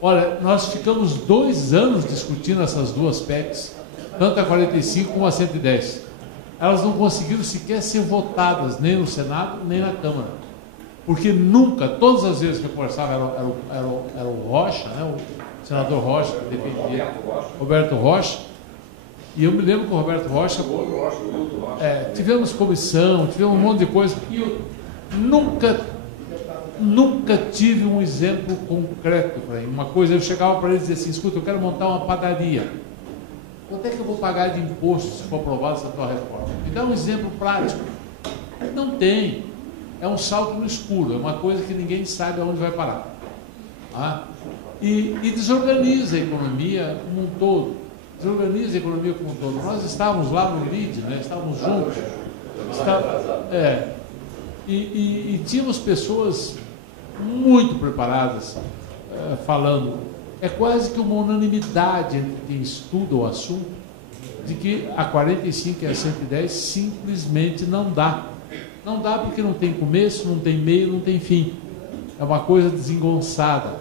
Olha, nós ficamos 2 anos discutindo essas duas PECs, tanto a 45 como a 110. Elas não conseguiram sequer ser votadas, nem no Senado, nem na Câmara. Porque nunca, todas as vezes que eu conversava, era o Rocha, né, o senador Rocha, que defendia, Roberto Rocha, e eu me lembro que o Roberto Rocha, tivemos comissão, tivemos um monte de coisa, e eu nunca tive um exemplo concreto para ele. Uma coisa, eu chegava para ele e dizia assim, escuta, eu quero montar uma padaria. Quanto é que eu vou pagar de imposto se for aprovada essa tua reforma? Me dá um exemplo prático. Não tem. É um salto no escuro, é uma coisa que ninguém sabe aonde vai parar. E desorganiza a economia como um todo. Desorganiza a economia como um todo. Nós estávamos lá no LID, né? Estávamos juntos. E tínhamos pessoas muito preparadas falando. É quase que uma unanimidade entre quem estuda o assunto de que a 45 e a 110 simplesmente não dá. Não dá porque não tem começo, não tem meio, não tem fim. É uma coisa desengonçada.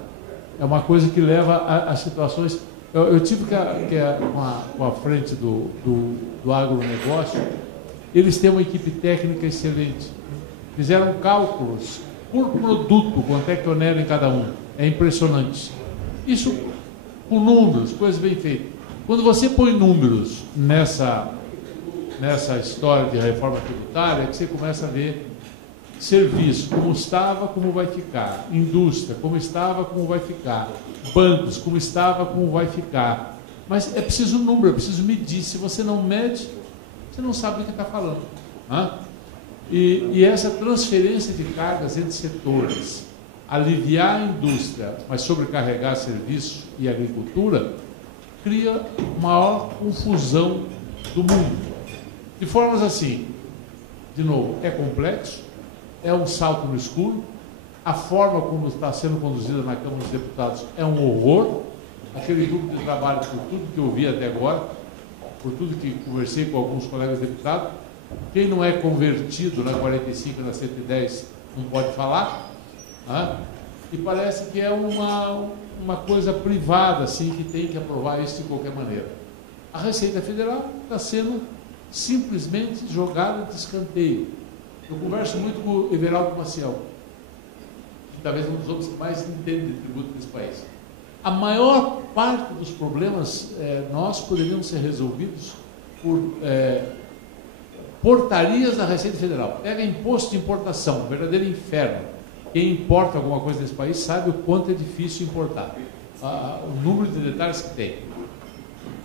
É uma coisa que leva a situações... Eu tive com a frente do agronegócio, eles têm uma equipe técnica excelente. Fizeram cálculos por produto, quanto é que onera em cada um. É impressionante. Isso com números, coisas bem feitas. Quando você põe números nessa história de reforma tributária, é que você começa a ver serviço, como estava, como vai ficar. Indústria, como estava, como vai ficar. Bancos, como estava, como vai ficar. Mas é preciso número, é preciso medir. Se você não mede, você não sabe do que está falando. E essa transferência de cargas entre setores, aliviar a indústria, mas sobrecarregar serviço e agricultura, cria maior confusão do mundo. De formas assim, de novo, é complexo, é um salto no escuro, a forma como está sendo conduzida na Câmara dos Deputados é um horror. Aquele grupo de trabalho, por tudo que eu vi até agora, por tudo que conversei com alguns colegas deputados, quem não é convertido na 45 e na 110 não pode falar, e parece que é uma coisa privada, assim, que tem que aprovar isso de qualquer maneira. A Receita Federal está sendo simplesmente jogada de escanteio. Eu converso muito com o Everaldo Maciel, que talvez um dos homens que mais entende de tributo nesse país. A maior parte dos problemas nossos poderiam ser resolvidos por portarias da Receita Federal. Pega imposto de importação, um verdadeiro inferno. Quem importa alguma coisa nesse país sabe o quanto é difícil importar. O número de detalhes que tem.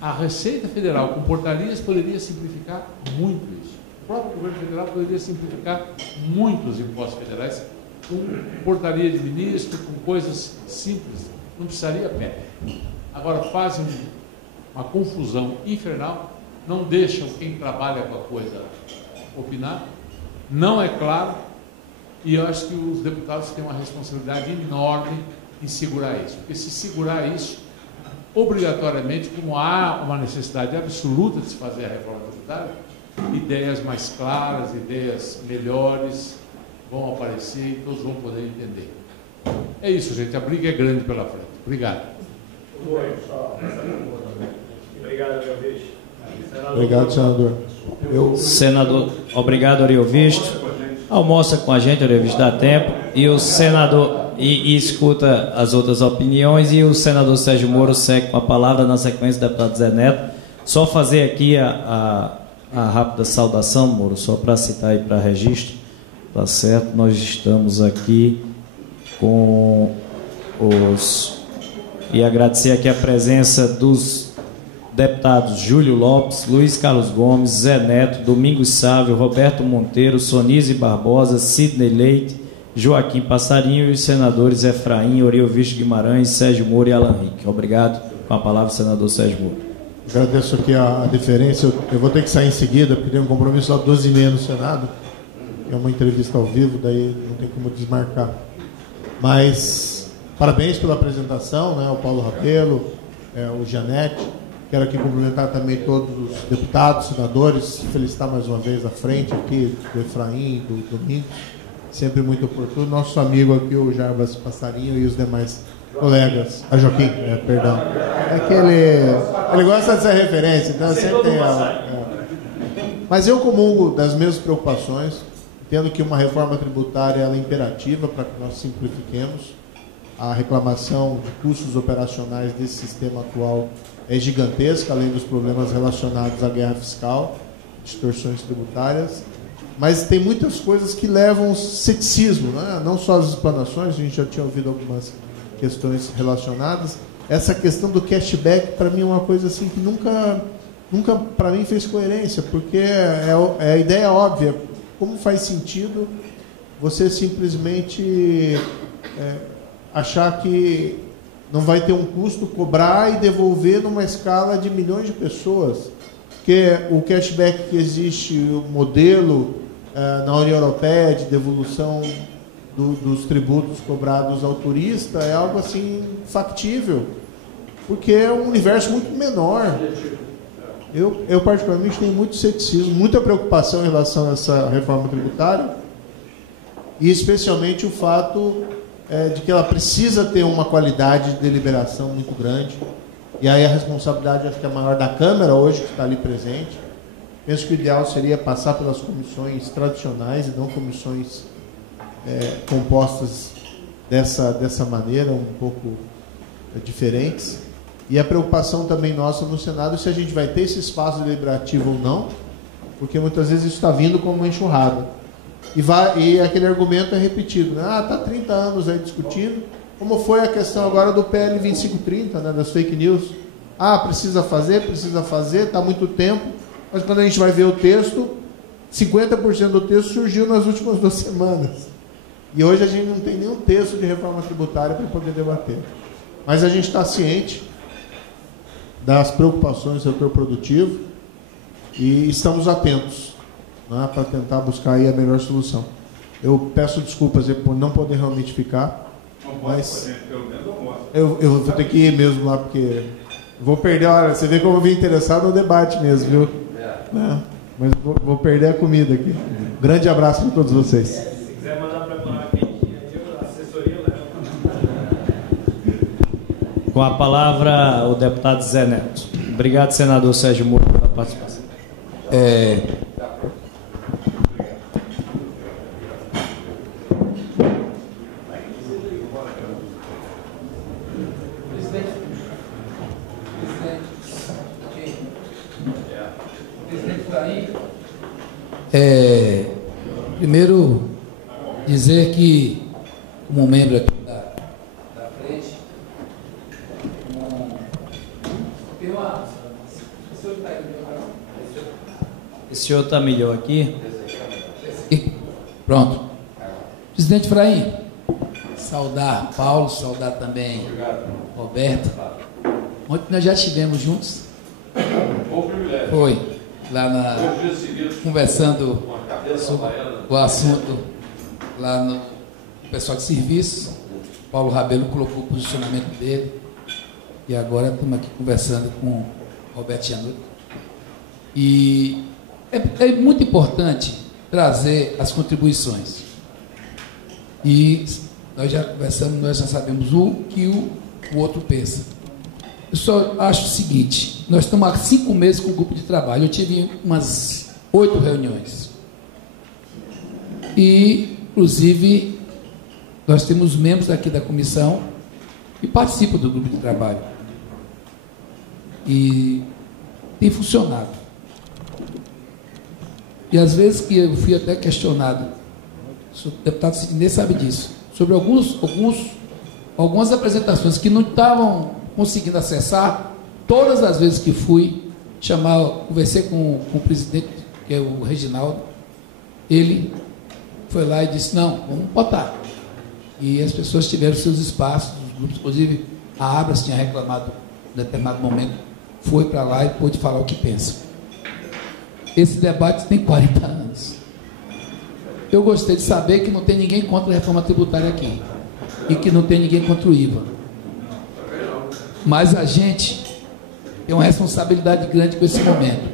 A Receita Federal com portarias poderia simplificar muito isso. O próprio governo federal poderia simplificar muito os impostos federais com portaria de ministro, com coisas simples. Não precisaria pé. Agora fazem uma confusão infernal, não deixam quem trabalha com a coisa opinar, não é claro, e eu acho que os deputados têm uma responsabilidade enorme em segurar isso. Porque se segurar isso, obrigatoriamente, como há uma necessidade absoluta de se fazer a reforma tributária, ideias mais claras, ideias melhores vão aparecer e todos vão poder entender. É isso, gente. A briga é grande pela frente. Obrigado. Obrigado, Ariovisto. Obrigado, senador. Senador, obrigado, Ariovisto. Almoça com a gente, Ariovisto, dá tempo. E o senador, e escuta as outras opiniões. E o senador Sérgio Moro segue com a palavra, na sequência, o deputado Zé Neto. Só fazer aqui a rápida saudação, Moro, só para citar aí para registro. Tá certo? Nós estamos aqui com os... E agradecer aqui a presença dos deputados Júlio Lopes, Luiz Carlos Gomes, Zé Neto, Domingos Sávio, Roberto Monteiro, Sonise Barbosa, Sidney Leite, Joaquim Passarinho e os senadores Efraim, Ariovisto Guimarães, Sérgio Moro e Alan Henrique. Obrigado. Com a palavra, senador Sérgio Moro. Agradeço aqui a deferência. Eu vou ter que sair em seguida, porque tem um compromisso às 12h30 no Senado. É uma entrevista ao vivo, daí não tem como desmarcar. Mas, parabéns pela apresentação, né, ao Paulo Rabelo, o Janete. Quero aqui cumprimentar também todos os deputados, senadores, felicitar mais uma vez a frente aqui, do Efraim, do Domingos, sempre muito oportuno. Nosso amigo aqui, o Jarbas Passarinho, e os demais colegas. A Joaquim, perdão. É que ele gosta dessa referência, então sempre tem Mas eu comungo das mesmas preocupações, entendo que uma reforma tributária ela é imperativa para que nós simplifiquemos. A reclamação de custos operacionais desse sistema atual é gigantesca, além dos problemas relacionados à guerra fiscal, distorções tributárias, mas tem muitas coisas que levam ceticismo, né? Não só as explanações, a gente já tinha ouvido algumas questões relacionadas. Essa questão do cashback, para mim, é uma coisa assim que nunca para mim, fez coerência, porque é a ideia óbvia. Como faz sentido você simplesmente achar que não vai ter um custo, cobrar e devolver numa escala de milhões de pessoas? Porque o cashback que existe, o modelo na União Europeia de devolução dos tributos cobrados ao turista é algo assim factível, porque é um universo muito menor. Eu particularmente tenho muito ceticismo, muita preocupação em relação a essa reforma tributária, e especialmente o fato de que ela precisa ter uma qualidade de deliberação muito grande, e aí a responsabilidade acho que é maior da Câmara hoje, que está ali presente. Penso que o ideal seria passar pelas comissões tradicionais e não comissões compostas dessa maneira, um pouco diferentes. E a preocupação também nossa no Senado se a gente vai ter esse espaço deliberativo ou não, porque muitas vezes isso está vindo como uma enxurrada. E aquele argumento é repetido, né? Está 30 anos aí discutindo, como foi a questão agora do PL 2530, né, das fake news. Precisa fazer, está muito tempo, mas quando a gente vai ver o texto, 50% do texto surgiu nas últimas 2 semanas. E hoje a gente não tem nenhum texto de reforma tributária para poder debater. Mas a gente está ciente das preocupações do setor produtivo e estamos atentos, né, para tentar buscar aí a melhor solução. Eu peço desculpas por não poder realmente ficar, mas eu vou ter que ir mesmo lá, porque vou perder a hora. Você vê como eu vim interessado no debate mesmo, viu? Né? Mas vou perder a comida aqui. Grande abraço para todos vocês. Se quiser mandar para uma quentinha, a assessoria leva. Com a palavra, o deputado Zé Neto. Obrigado, senador Sérgio Moro, pela participação. Primeiro, dizer que, como membro aqui da frente, Esse senhor está melhor aqui? Pronto. Presidente Efraim, saudar Paulo, saudar também Roberto. Ontem nós já estivemos juntos. Foi lá conversando sobre o assunto lá no pessoal de serviços. Paulo Rabelo colocou o posicionamento dele e agora estamos aqui conversando com o Roberto Giannucci. E é muito importante trazer as contribuições. E nós já conversamos, nós já sabemos o que o outro pensa. Eu só acho o seguinte: nós estamos há 5 meses com o grupo de trabalho. Eu tive umas 8 reuniões. E, inclusive, nós temos membros aqui da comissão que participam do grupo de trabalho. E tem funcionado. E às vezes que eu fui até questionado, o deputado Sidney sabe disso, sobre algumas apresentações que não estavam conseguindo acessar. Todas as vezes que fui conversei com o presidente, que é o Reginaldo, ele foi lá e disse: não, vamos botar. E as pessoas tiveram seus espaços, os grupos, inclusive a Abras tinha reclamado em determinado momento, foi para lá e pôde falar o que pensa. Esse debate tem 40 anos. Eu gostei de saber que não tem ninguém contra a reforma tributária aqui e que não tem ninguém contra o IVA. Mas a gente tem uma responsabilidade grande com esse momento.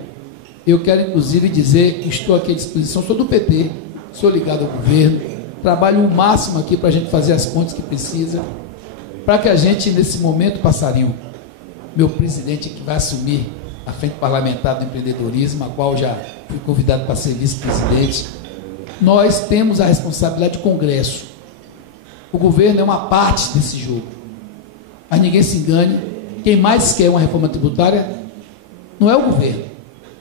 Eu quero, inclusive, dizer que estou aqui à disposição, sou do PT, sou ligado ao governo, trabalho o máximo aqui para a gente fazer as pontes que precisa, para que a gente, nesse momento, Passarinho, meu presidente que vai assumir a frente parlamentar do empreendedorismo, a qual já fui convidado para ser vice-presidente, nós temos a responsabilidade do Congresso. O governo é uma parte desse jogo. Mas ninguém se engane, quem mais quer uma reforma tributária não é o governo.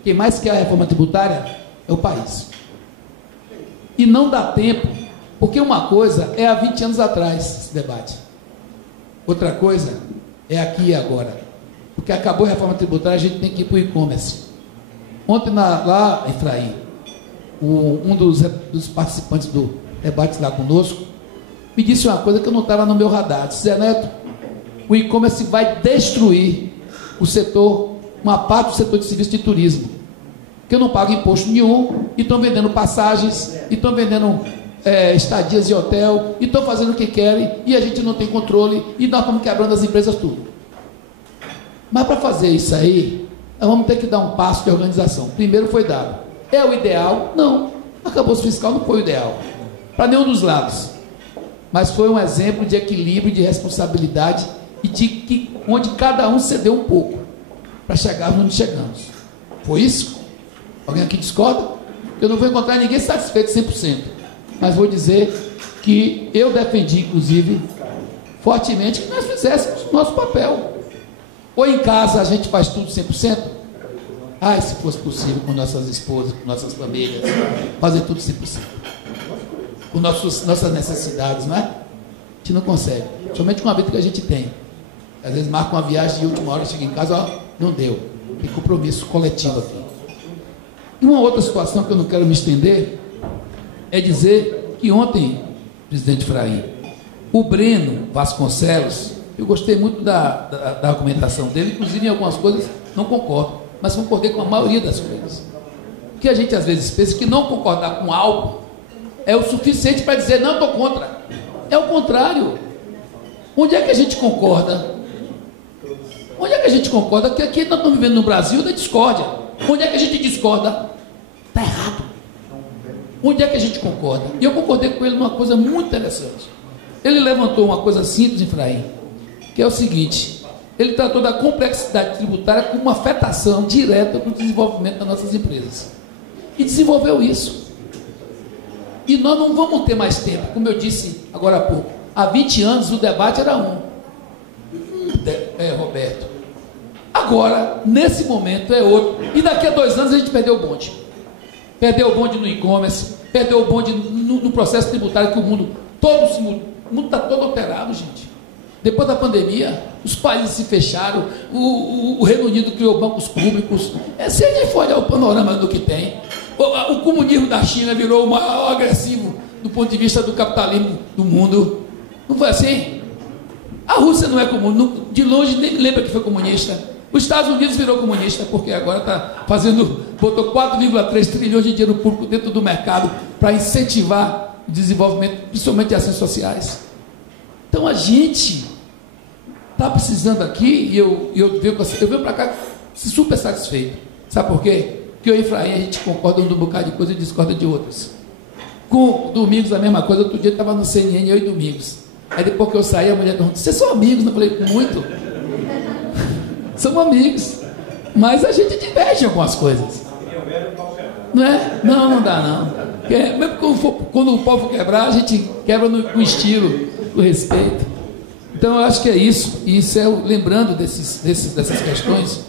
Quem mais quer a reforma tributária é o país. E não dá tempo, porque uma coisa é há 20 anos atrás esse debate. Outra coisa é aqui e agora. Porque acabou a reforma tributária, a gente tem que ir para o e-commerce. Ontem, lá, Efraim, um dos participantes do debate lá conosco, me disse uma coisa que eu não estava no meu radar. Disse: Zé Neto, o e-commerce vai destruir o setor, uma parte do setor de serviço de turismo. Porque não paga imposto nenhum, e estão vendendo passagens, e estão vendendo estadias de hotel, e estão fazendo o que querem, e a gente não tem controle, e nós estamos quebrando as empresas tudo. Mas para fazer isso aí, nós vamos ter que dar um passo de organização. Primeiro foi dado. É o ideal? Não. Arcabouço fiscal não foi o ideal. para nenhum dos lados. Mas foi um exemplo de equilíbrio, de responsabilidade e de que onde cada um cedeu um pouco para chegar onde chegamos. Foi isso? Alguém aqui discorda? Eu não vou encontrar ninguém satisfeito 100%, mas vou dizer que eu defendi, inclusive, fortemente que nós fizéssemos o nosso papel. Ou em casa a gente faz tudo 100%? Ai, se fosse possível com nossas esposas, com nossas famílias, fazer tudo 100%. Com nossas necessidades, não é? A gente não consegue. Somente com a vida que a gente tem. Às vezes marca uma viagem de última hora, chega em casa, ó, não deu. Tem compromisso coletivo aqui. E uma outra situação que eu não quero me estender é dizer que ontem, presidente Fraim, o Breno Vasconcelos, eu gostei muito da argumentação dele, inclusive em algumas coisas não concordo, mas concordei com a maioria das coisas. Porque a gente às vezes pensa que não concordar com algo é o suficiente para dizer não, estou contra. É o contrário. Onde é que a gente concorda? Onde é que a gente concorda? Que aqui nós estamos vivendo no Brasil da discórdia. Onde é que a gente discorda? Está errado. Onde é que a gente concorda? E eu concordei com ele numa coisa muito interessante. Ele levantou uma coisa simples, Efraim, que é o seguinte: ele tratou da complexidade tributária como uma afetação direta do desenvolvimento das nossas empresas. E desenvolveu isso. E nós não vamos ter mais tempo, como eu disse agora há pouco. Há 20 anos o debate era Roberto. Agora, nesse momento, é outro. E daqui a 2 anos a gente perdeu o bonde. Perdeu o bonde no e-commerce, perdeu o bonde no processo tributário, que o mundo está todo alterado, gente. Depois da pandemia, os países se fecharam, o Reino Unido criou bancos públicos. Se a gente for olhar o panorama do que tem, o comunismo da China virou o maior agressivo do ponto de vista do capitalismo do mundo. Não foi assim? A Rússia não é comunista, de longe nem lembra que foi comunista. Os Estados Unidos virou comunista, porque agora está botou 4,3 trilhões de dinheiro público dentro do mercado para incentivar o desenvolvimento, principalmente de ações sociais. Então a gente está precisando aqui, e eu venho para cá super satisfeito. Sabe por quê? Porque eu e o Efraim, a gente concorda de um bocado de coisa e discorda de outras. Com Domingos a mesma coisa. Outro dia eu estava no CNN, eu e Domingos. Aí depois que eu saí, a mulher perguntou: vocês são amigos? Eu falei: muito. Somos amigos. Mas a gente diverge em algumas coisas. Não é? Não dá não. Porque mesmo quando o povo quebrar, a gente quebra no estilo, no respeito. Então eu acho que é isso. E isso é, lembrando dessas questões,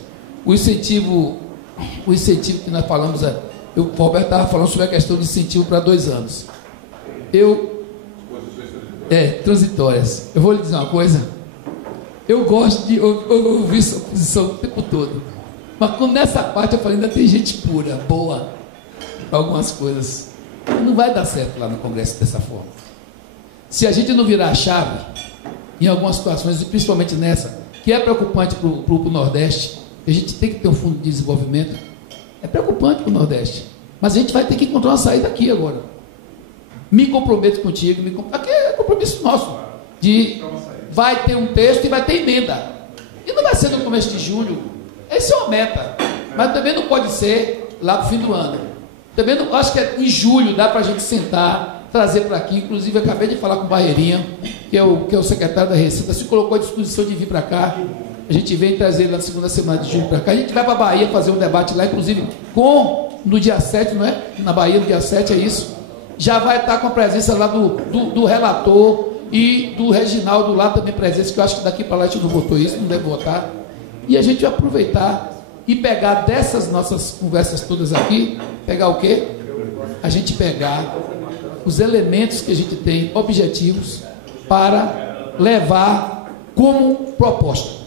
o incentivo que nós falamos, o Roberto estava falando sobre a questão de incentivo para 2 anos. Transitórias. Eu vou lhe dizer uma coisa. Eu gosto de ouvir essa posição o tempo todo. Mas quando nessa parte eu falei, ainda tem gente pura, boa, para algumas coisas. Não vai dar certo lá no Congresso dessa forma. Se a gente não virar a chave, em algumas situações, e principalmente nessa, que é preocupante para o Nordeste, a gente tem que ter um fundo de desenvolvimento. É preocupante para o Nordeste. Mas a gente vai ter que encontrar uma saída aqui agora. Me comprometo contigo, aqui é compromisso nosso. Vai ter um texto e vai ter emenda. E não vai ser no começo de julho. Essa é uma meta. Mas também não pode ser lá para o fim do ano. Também não, acho que em julho dá para a gente sentar, trazer para aqui. Inclusive, eu acabei de falar com o Barreirinha, que é o secretário da Receita, se colocou à disposição de vir para cá. A gente vem trazer ele na segunda semana de julho para cá. A gente vai para a Bahia fazer um debate lá, inclusive no dia 7, não é? Na Bahia, no dia 7, é isso. Já vai estar com a presença lá do relator e do Reginaldo lá também presença, que eu acho que daqui para lá a gente não votou isso, não deve votar. E a gente vai aproveitar e pegar dessas nossas conversas todas aqui, pegar o quê? A gente pegar os elementos que a gente tem, objetivos, para levar como proposta.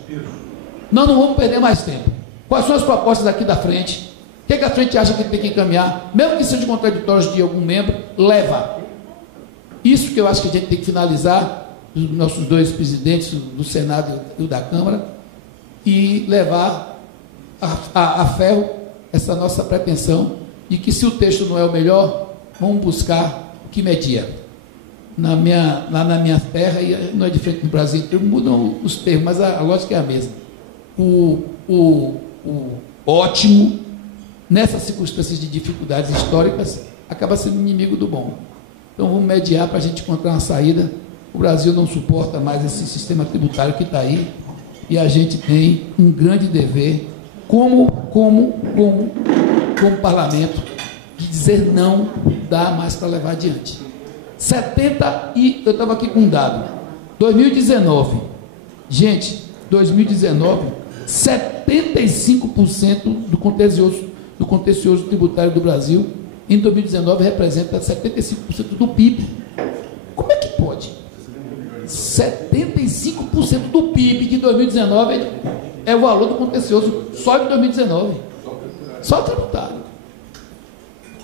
Nós não vamos perder mais tempo. Quais são as propostas aqui da frente? O que a frente acha que tem que encaminhar? Mesmo que sejam contraditórios de algum membro, leva. Isso que eu acho que a gente tem que finalizar, os nossos 2 presidentes do Senado e do da Câmara, e levar a ferro essa nossa pretensão de que, se o texto não é o melhor, vamos buscar o que media. Na minha terra, e não é diferente no Brasil, mudam os termos, mas a lógica é a mesma. O ótimo, nessas circunstâncias de dificuldades históricas, acaba sendo inimigo do bom. Então vamos mediar para a gente encontrar uma saída. O Brasil não suporta mais esse sistema tributário que está aí, e a gente tem um grande dever, como parlamento, de dizer não dá mais para levar adiante. Eu estava aqui com um dado, 2019, gente, 2019, 75% do contencioso tributário do Brasil, em 2019, representa 75% do PIB. Como é que pode? 75% do PIB de 2019 é o valor do contencioso só de 2019. Só tributário.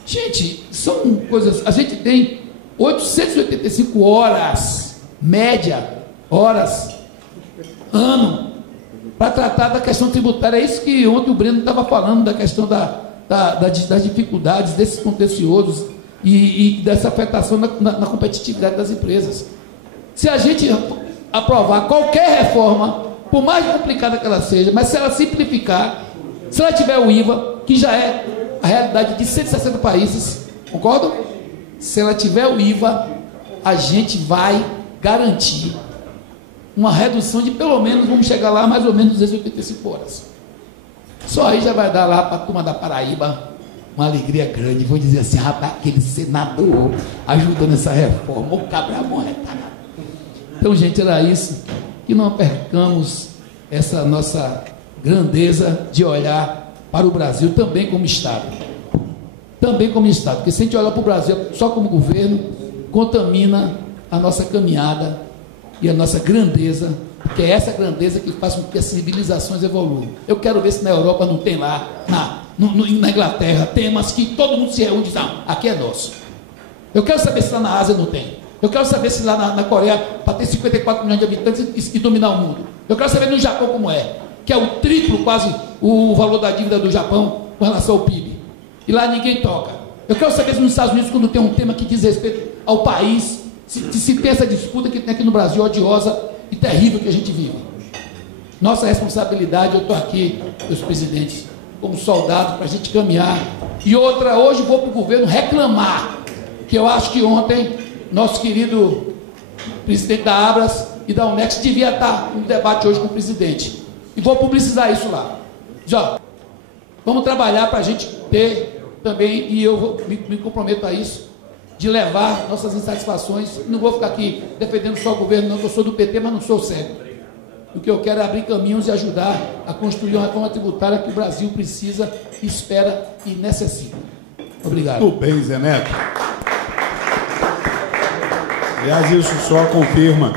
Gente, são coisas... A gente tem 885 horas, média, horas, ano, para tratar da questão tributária. É isso que ontem o Breno estava falando, da questão das dificuldades desses contenciosos e dessa afetação na competitividade das empresas. Se a gente aprovar qualquer reforma, por mais complicada que ela seja, mas se ela simplificar, se ela tiver o IVA, que já é a realidade de 160 países, concordam? Se ela tiver o IVA, a gente vai garantir uma redução de pelo menos, vamos chegar lá, mais ou menos 285 horas. Só aí já vai dar lá para a turma da Paraíba uma alegria grande. Vou dizer assim, rapaz, aquele senador ajudou nessa reforma, o cabra-mão retardado. Então, gente, era isso. Que não percamos essa nossa grandeza de olhar para o Brasil também como Estado. Também como Estado. Porque se a gente olhar para o Brasil só como governo, contamina a nossa caminhada e a nossa grandeza, porque é essa grandeza que faz com que as civilizações evoluam. Eu quero ver se na Europa não tem lá, na Inglaterra, temas que todo mundo se reúne e diz, não, aqui é nosso. Eu quero saber se lá na Ásia não tem. Eu quero saber se lá na Coreia, para ter 54 milhões de habitantes e dominar o mundo. Eu quero saber no Japão como é, que é o triplo quase o valor da dívida do Japão com relação ao PIB. E lá ninguém toca. Eu quero saber se nos Estados Unidos, quando tem um tema que diz respeito ao país, se tem essa disputa que tem aqui no Brasil, odiosa e terrível que a gente vive. Nossa responsabilidade, eu estou aqui, meus presidentes, como soldado, para a gente caminhar. E outra, hoje vou para o governo reclamar, que eu acho que ontem, nosso querido presidente da Abras e da Unex devia estar no debate hoje com o presidente. E vou publicizar isso lá. Diz, ó, vamos trabalhar para a gente ter também, e eu me comprometo a isso, de levar nossas insatisfações. Não vou ficar aqui defendendo só o governo, não, que eu sou do PT, mas não sou cego. O que eu quero é abrir caminhos e ajudar a construir uma reforma tributária que o Brasil precisa, espera e necessita. Obrigado. Muito bem, Zé Neto. Aliás, isso só confirma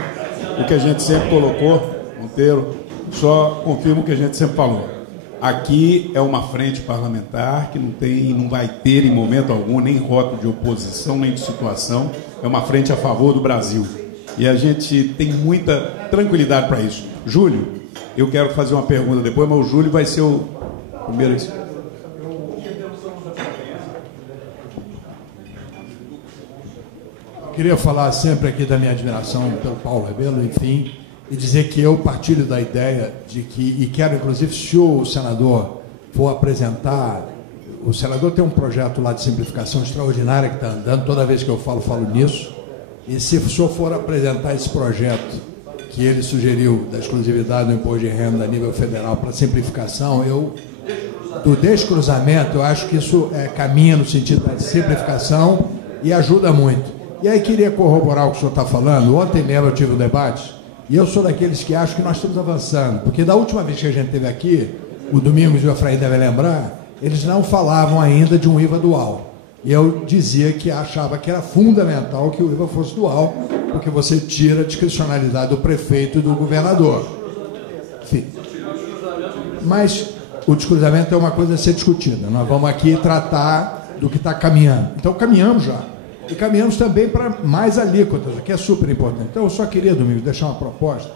o que a gente sempre colocou, Monteiro, só confirma o que a gente sempre falou. Aqui é uma frente parlamentar que não vai ter em momento algum nem rótulo de oposição, nem de situação. É uma frente a favor do Brasil. E a gente tem muita tranquilidade para isso. Júlio, eu quero fazer uma pergunta depois, mas o Júlio vai ser o primeiro. Queria falar sempre aqui da minha admiração pelo Paulo Rebelo, enfim, e dizer que eu partilho da ideia de que, e quero inclusive, se o senador for apresentar, o senador tem um projeto lá de simplificação extraordinária que está andando, toda vez que eu falo nisso, e se o senhor for apresentar esse projeto que ele sugeriu da exclusividade do imposto de renda a nível federal para simplificação, do descruzamento, eu acho que isso caminha no sentido da simplificação e ajuda muito. E aí queria corroborar o que o senhor está falando. Ontem mesmo eu tive um debate e eu sou daqueles que acham que nós estamos avançando, porque da última vez que a gente esteve aqui, o Domingos e o Efraim devem lembrar, eles não falavam ainda de um IVA dual. E eu dizia que achava que era fundamental que o IVA fosse dual, porque você tira a discricionalidade do prefeito e do governador. Enfim. Mas o descruzamento é uma coisa a ser discutida. Nós vamos aqui tratar do que está caminhando. Então caminhamos já. E caminhamos também para mais alíquotas, que é super importante. Então eu só queria, Domingos, deixar uma proposta,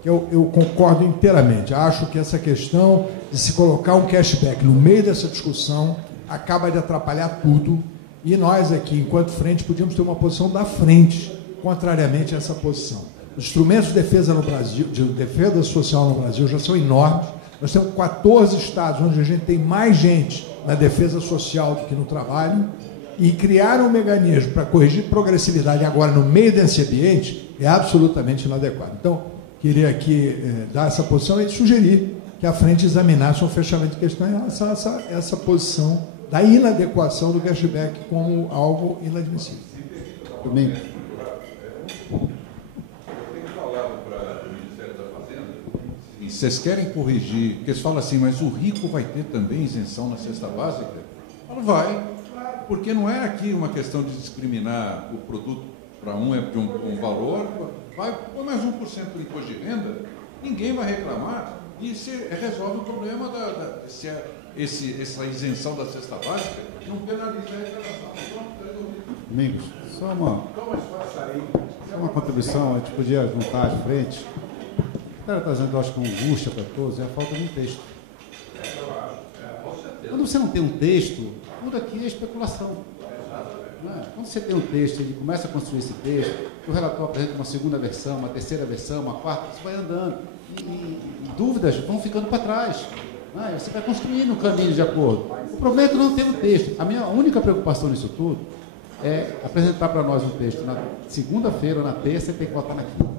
que eu concordo inteiramente. Acho que essa questão de se colocar um cashback no meio dessa discussão acaba de atrapalhar tudo, e nós aqui, enquanto frente, podíamos ter uma posição da frente, contrariamente a essa posição. Os instrumentos de defesa no Brasil, de defesa social no Brasil já são enormes. Nós temos 14 estados onde a gente tem mais gente na defesa social do que no trabalho, E criar um mecanismo para corrigir progressividade agora no meio desse ambiente é absolutamente inadequado. Então, queria aqui dar essa posição e sugerir que a frente examinasse um fechamento de questão em relação a essa posição da inadequação do cashback como algo inadmissível. Domingo. Vocês querem corrigir, porque eles falam assim, mas o rico vai ter também isenção na cesta básica? Não vai, porque não é aqui uma questão de discriminar o produto para um é de um valor, vai pôr mais 1% do imposto de renda, ninguém vai reclamar e se resolve o problema essa isenção da cesta básica, não penaliza a reclamação. Domingos, só uma contribuição, a gente podia juntar à frente. O cara está dizendo, eu acho que angústia para todos é a falta de um texto. Quando você não tem um texto, tudo aqui é especulação. Quando você tem um texto, ele começa a construir esse texto, o relator apresenta uma segunda versão, uma terceira versão, uma quarta, você vai andando. E dúvidas vão ficando para trás. Você vai construindo um caminho de acordo. O problema é que não tem um texto. A minha única preocupação nisso tudo é apresentar para nós um texto na segunda-feira ou na terça e tem que votar na quinta.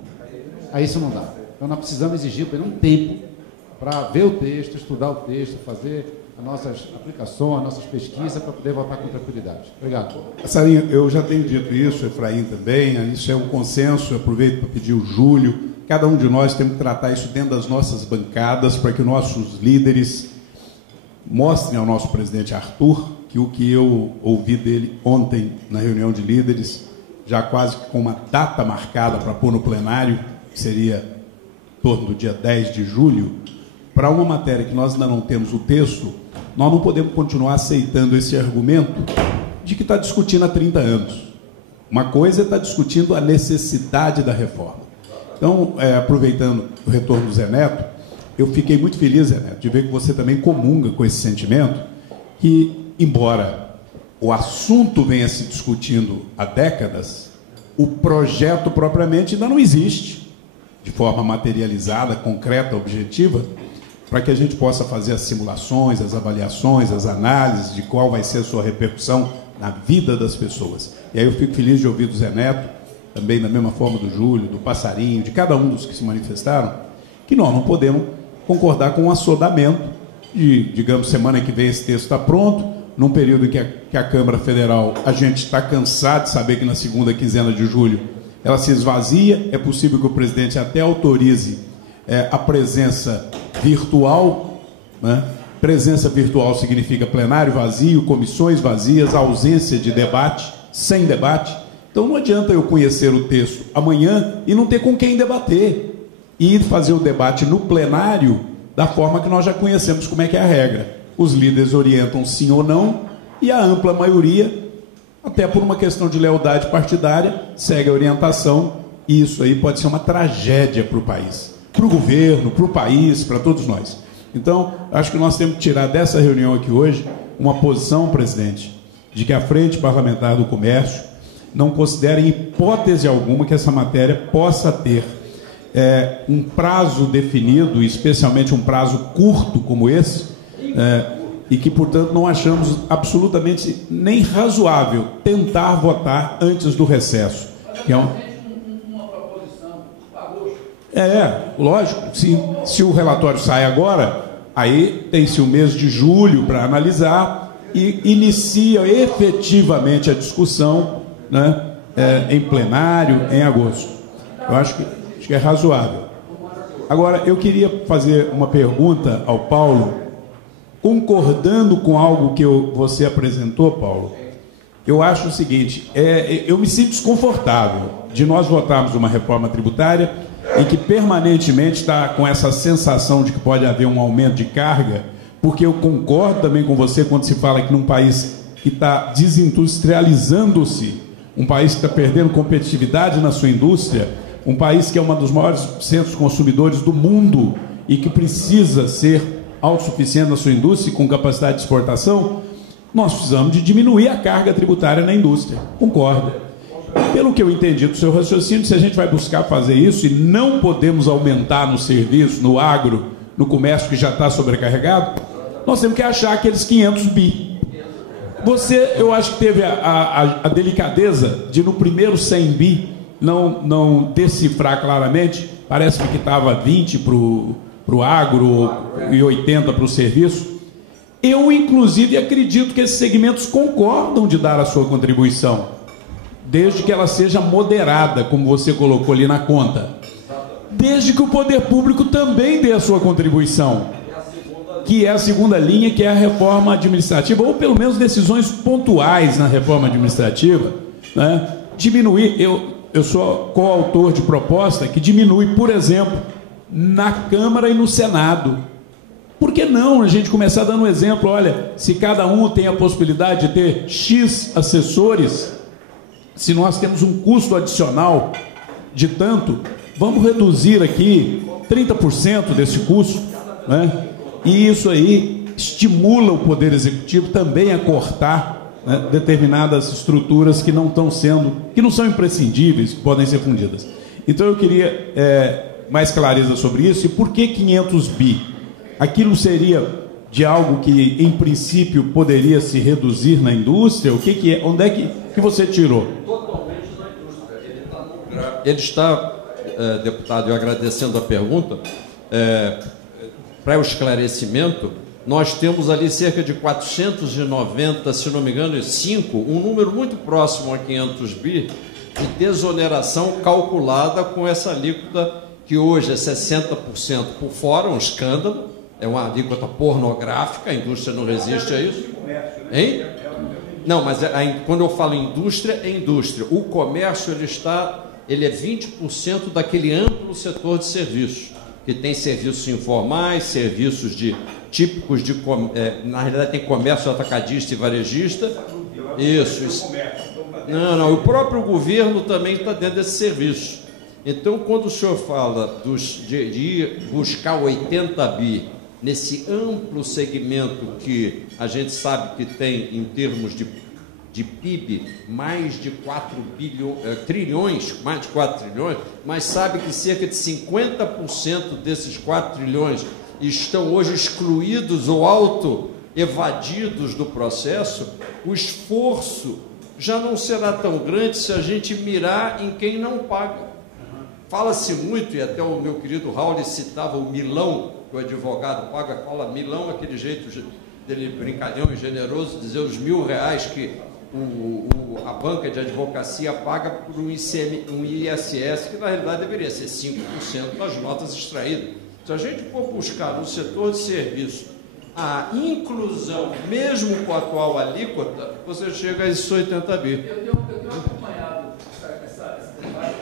Aí isso não dá. Então nós precisamos exigir um tempo para ver o texto, estudar o texto, fazer as nossas aplicações, as nossas pesquisas para poder votar com tranquilidade. Obrigado. Sarinho, eu já tenho dito isso, Efraim também, isso é um consenso, eu aproveito para pedir o Júlio, cada um de nós temos que tratar isso dentro das nossas bancadas para que nossos líderes mostrem ao nosso presidente Arthur que o que eu ouvi dele ontem na reunião de líderes, já quase com uma data marcada para pôr no plenário, que seria em torno do dia 10 de julho, para uma matéria que nós ainda não temos o texto, nós não podemos continuar aceitando esse argumento de que está discutindo há 30 anos. Uma coisa é estar discutindo a necessidade da reforma. Então, aproveitando o retorno do Zé Neto, eu fiquei muito feliz, Zé Neto, de ver que você também comunga com esse sentimento, que, embora o assunto venha se discutindo há décadas, o projeto propriamente ainda não existe, de forma materializada, concreta, objetiva, para que a gente possa fazer as simulações, as avaliações, as análises de qual vai ser a sua repercussão na vida das pessoas. E aí eu fico feliz de ouvir do Zé Neto, também da mesma forma do Júlio, do Passarinho, de cada um dos que se manifestaram, que nós não podemos concordar com um assodamento de, digamos, semana que vem esse texto está pronto, num período em que a Câmara Federal, a gente está cansado de saber que na segunda quinzena de julho ela se esvazia, é possível que o presidente até autorize a presença virtual, né? Presença virtual significa plenário vazio, comissões vazias, ausência de debate, sem debate. Então não adianta eu conhecer o texto amanhã e não ter com quem debater e fazer o debate no plenário da forma que nós já conhecemos como é que é a regra. Os líderes orientam sim ou não e a ampla maioria, até por uma questão de lealdade partidária, segue a orientação e isso aí pode ser uma tragédia para o país, para o governo, para o país, para todos nós. Então, acho que nós temos que tirar dessa reunião aqui hoje uma posição, presidente, de que a Frente Parlamentar do Comércio não considera em hipótese alguma que essa matéria possa ter um prazo definido, especialmente um prazo curto como esse, e que, portanto, não achamos absolutamente nem razoável tentar votar antes do recesso. Que é uma proposição lógico. Se o relatório sai agora, aí tem-se o mês de julho para analisar e inicia efetivamente a discussão, né, em plenário, em agosto. Eu acho que é razoável. Agora, eu queria fazer uma pergunta ao Paulo, concordando com algo que você apresentou, Paulo. Eu acho o seguinte, eu me sinto desconfortável de nós votarmos uma reforma tributária em que permanentemente está com essa sensação de que pode haver um aumento de carga, porque eu concordo também com você quando se fala que num país que está desindustrializando-se, um país que está perdendo competitividade na sua indústria, um país que é um dos maiores centros consumidores do mundo e que precisa ser autossuficiente na sua indústria, com capacidade de exportação, nós precisamos de diminuir a carga tributária na indústria. Concordo. Pelo que eu entendi do seu raciocínio, se a gente vai buscar fazer isso e não podemos aumentar no serviço, no agro, no comércio que já está sobrecarregado, nós temos que achar aqueles 500 bi. Você, eu acho que teve a delicadeza de, no primeiro 100 bi, não decifrar claramente. Parece-me que estava 20 para o agro e 80 para o serviço. Eu, inclusive, acredito que esses segmentos concordam de dar a sua contribuição, desde que ela seja moderada, como você colocou ali na conta. Desde que o poder público também dê a sua contribuição, que é a segunda linha, que é a reforma administrativa, ou pelo menos decisões pontuais na reforma administrativa, né? Diminuir, eu sou coautor de proposta que diminui, por exemplo, na Câmara e no Senado. Por que não a gente começar dando um exemplo? Olha, se cada um tem a possibilidade de ter X assessores, se nós temos um custo adicional de tanto, vamos reduzir aqui 30% desse custo, né? E isso aí estimula o Poder Executivo também a cortar, né, determinadas estruturas que não são imprescindíveis, que podem ser fundidas. Então eu queria mais clareza sobre isso. E por que 500 bi? Aquilo seria de algo que, em princípio, poderia se reduzir na indústria? O que é? Onde é que você tirou? Totalmente na indústria. Ele está, deputado, eu agradecendo a pergunta, para o esclarecimento, nós temos ali cerca de 490, se não me engano, 5, um número muito próximo a 500 bi, de desoneração calculada com essa alíquota que hoje é 60% por fora, um escândalo. É uma alíquota pornográfica, a indústria não resiste a isso. Hein? Não, mas quando eu falo indústria, é indústria. O comércio, ele é 20% daquele amplo setor de serviços, que tem serviços informais, serviços típicos de... na realidade tem comércio atacadista e varejista. Isso. Não, o próprio governo também está dentro desse serviço. Então, quando o senhor fala de buscar 80 bi nesse amplo segmento que a gente sabe que tem, em termos de PIB, mais de 4 trilhões, mais de 4 trilhões, mas sabe que cerca de 50% desses 4 trilhões estão hoje excluídos ou auto-evadidos do processo, o esforço já não será tão grande se a gente mirar em quem não paga. Fala-se muito, e até o meu querido Raul citava o milão, que o advogado paga, fala milão, aquele jeito dele brincalhão e generoso, dizer os R$1.000 que a banca de advocacia paga por um ISS, que na realidade deveria ser 5% das notas extraídas. Se a gente for buscar no setor de serviço a inclusão, mesmo com a atual alíquota, você chega a esses 80 bi. Eu tenho acompanhado esse debate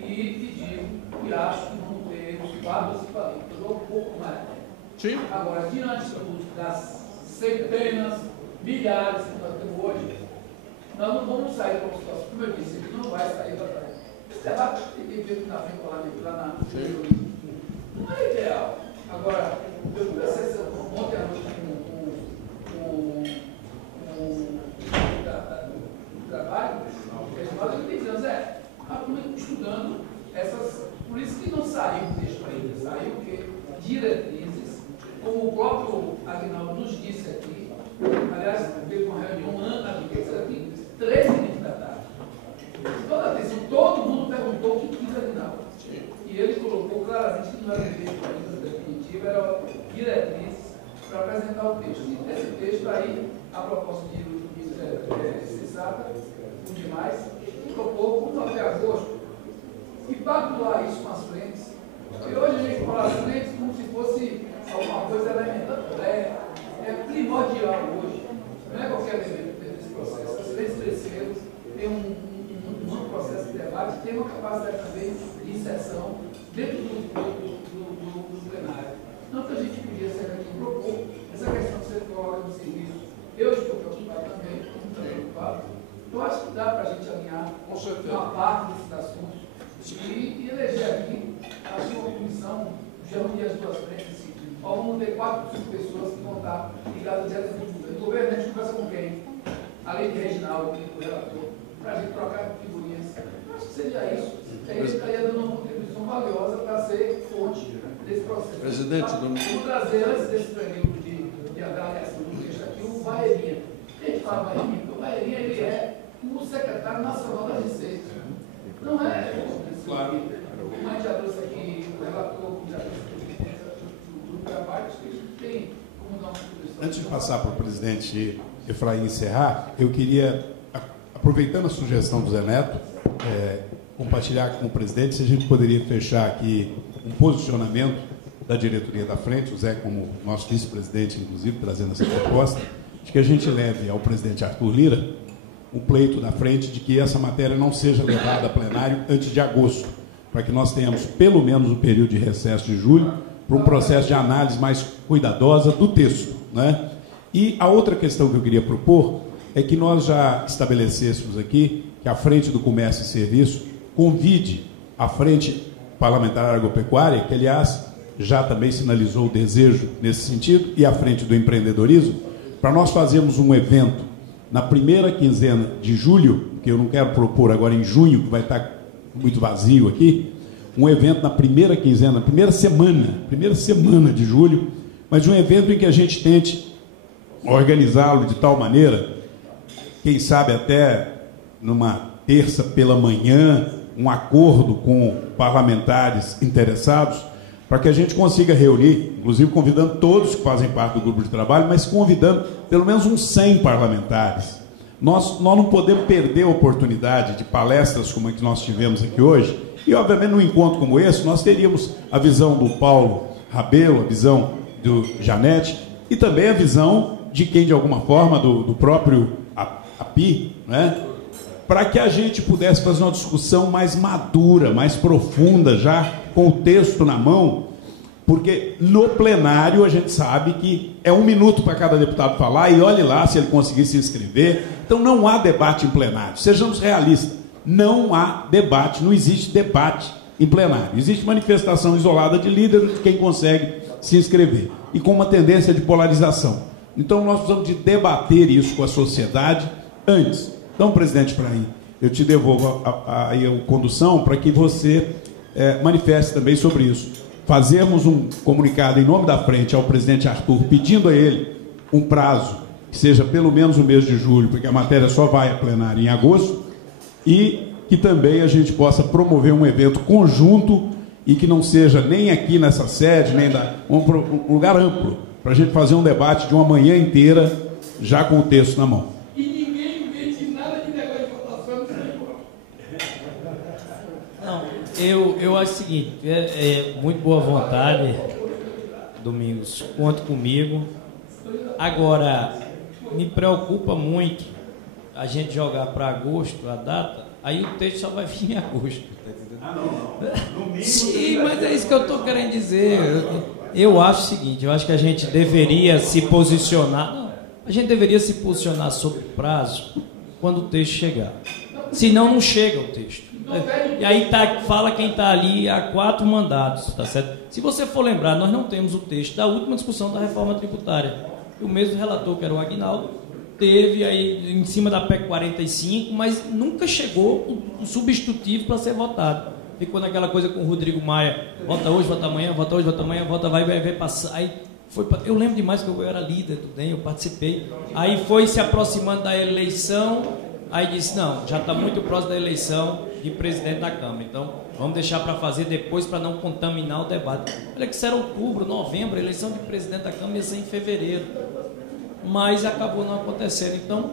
e digo que acho que vão ter os quadros e alíquotas um pouco mais. Sim. Agora, diante das centenas, milhares que nós temos hoje, nós não vamos sair para uma situação, como eu disse, ele não vai sair para trás. Esse debate tem que ver na frente parlamentar, lá na não é ideal. Agora, eu conversei ontem à noite com o trabalho, nós entendemos, nós estudando essas, por isso que não saiu o texto ainda, saiu o quê? Diretrizes, como o próprio Aguinaldo nos disse aqui, aliás, teve uma reunião aqui, 13h da tarde. Toda atenção, todo mundo perguntou o que quis Aguinaldo. E ele colocou claramente que não era um texto ainda definitivo, era diretrizes para apresentar o texto. E nesse texto aí, a proposta de Cissata, o demais, propôs como até agosto, e pactuar isso com as frentes. E hoje a gente fala as frentes como se fosse alguma coisa elementar. É primordial hoje. Não é qualquer elemento desse processo. As frentes cresceram, tem um processo de debate, tem uma capacidade também de inserção dentro do plenário. Não que a gente podia ser aqui propor essa questão que você coloca no serviço. Eu estou preocupado também, muito preocupado. Eu acho que dá para a gente alinhar uma parte desses assuntos e eleger aqui a sua comissão, já unir as duas frentes. Vamos ter 4 ou 5 pessoas que vão estar ligadas diretamente ao governo. O governo a gente conversa com quem? Além de Reginaldo, o relator, para a gente trocar figurinhas. Eu acho que seria isso. Ele estaria dando uma contribuição valiosa para ser fonte desse processo. Presidente, vamos trazer antes desse período de avaliação do texto aqui, o Baelinha. Gustavo Vairinha, porque o Vairinha ele é o secretário nacional da Receita. Não é? Claro. Como a gente já trouxe aqui, o relator, como já trouxe do trabalho, que tem como dar uma sugestão. Antes de passar para o presidente Efraim encerrar, eu queria, aproveitando a sugestão do Zé Neto, compartilhar com o presidente se a gente poderia fechar aqui um posicionamento da diretoria da frente, o Zé como nosso vice-presidente, inclusive, trazendo essa proposta, de que a gente leve ao presidente Arthur Lira um pleito da frente de que essa matéria não seja levada a plenário antes de agosto, para que nós tenhamos pelo menos o período de recesso de julho para um processo de análise mais cuidadosa do texto, né? E a outra questão que eu queria propor é que nós já estabelecêssemos aqui que a Frente do Comércio e Serviço convide a Frente Parlamentar Agropecuária, que, aliás, já também sinalizou o desejo nesse sentido, e a Frente do Empreendedorismo, para nós fazermos um evento na primeira quinzena de julho, que eu não quero propor agora em junho, que vai estar muito vazio aqui, um evento na primeira quinzena, primeira semana de julho, mas um evento em que a gente tente organizá-lo de tal maneira, quem sabe até numa terça pela manhã, um acordo com parlamentares interessados, para que a gente consiga reunir, inclusive convidando todos que fazem parte do grupo de trabalho, mas convidando pelo menos uns 100 parlamentares. Nós não podemos perder a oportunidade de palestras como a que nós tivemos aqui hoje, e obviamente num encontro como esse, nós teríamos a visão do Paulo Rabelo, a visão do Janete, e também a visão de quem, de alguma forma, do próprio API, né? Para que a gente pudesse fazer uma discussão mais madura, mais profunda, já com o texto na mão, porque no plenário a gente sabe que é 1 minuto para cada deputado falar, e olhe lá se ele conseguir se inscrever. Então não há debate em plenário, sejamos realistas, não há debate, não existe debate em plenário, existe manifestação isolada de líderes de quem consegue se inscrever, e com uma tendência de polarização. Então nós precisamos de debater isso com a sociedade antes. Então, presidente Efraim, eu te devolvo a condução para que você manifeste também sobre isso. Fazermos um comunicado em nome da frente ao presidente Arthur, pedindo a ele um prazo que seja pelo menos o mês de julho, porque a matéria só vai a plenário em agosto, e que também a gente possa promover um evento conjunto e que não seja nem aqui nessa sede, nem um lugar amplo, para a gente fazer um debate de uma manhã inteira, já com o texto na mão. E ninguém invente nada de negócio de votação. Não, eu acho o seguinte, muito boa vontade, Domingos, conte comigo. Agora, me preocupa muito a gente jogar para agosto a data, aí o texto só vai vir em agosto. Não. Sim, mas é isso que eu estou querendo dizer. Eu acho o seguinte, eu acho que a gente deveria se posicionar. Não, a gente deveria se posicionar sobre o prazo quando o texto chegar. Senão não chega o texto. E aí fala quem está ali há 4 mandatos, tá certo? Se você for lembrar, nós não temos o texto da última discussão da reforma tributária. O mesmo relator, que era o Aguinaldo, teve aí em cima da PEC 45, mas nunca chegou o substitutivo para ser votado. Ficou naquela coisa com o Rodrigo Maia, vota hoje, vota amanhã, vota hoje, vota amanhã, vota vai passar. Aí eu lembro demais que eu era líder do DEM, eu participei. Aí foi se aproximando da eleição, aí disse, não, já está muito próximo da eleição de presidente da Câmara, então vamos deixar para fazer depois para não contaminar o debate. Olha que isso era outubro, novembro, a eleição de presidente da Câmara ia ser em fevereiro. Mas acabou não acontecendo. Então,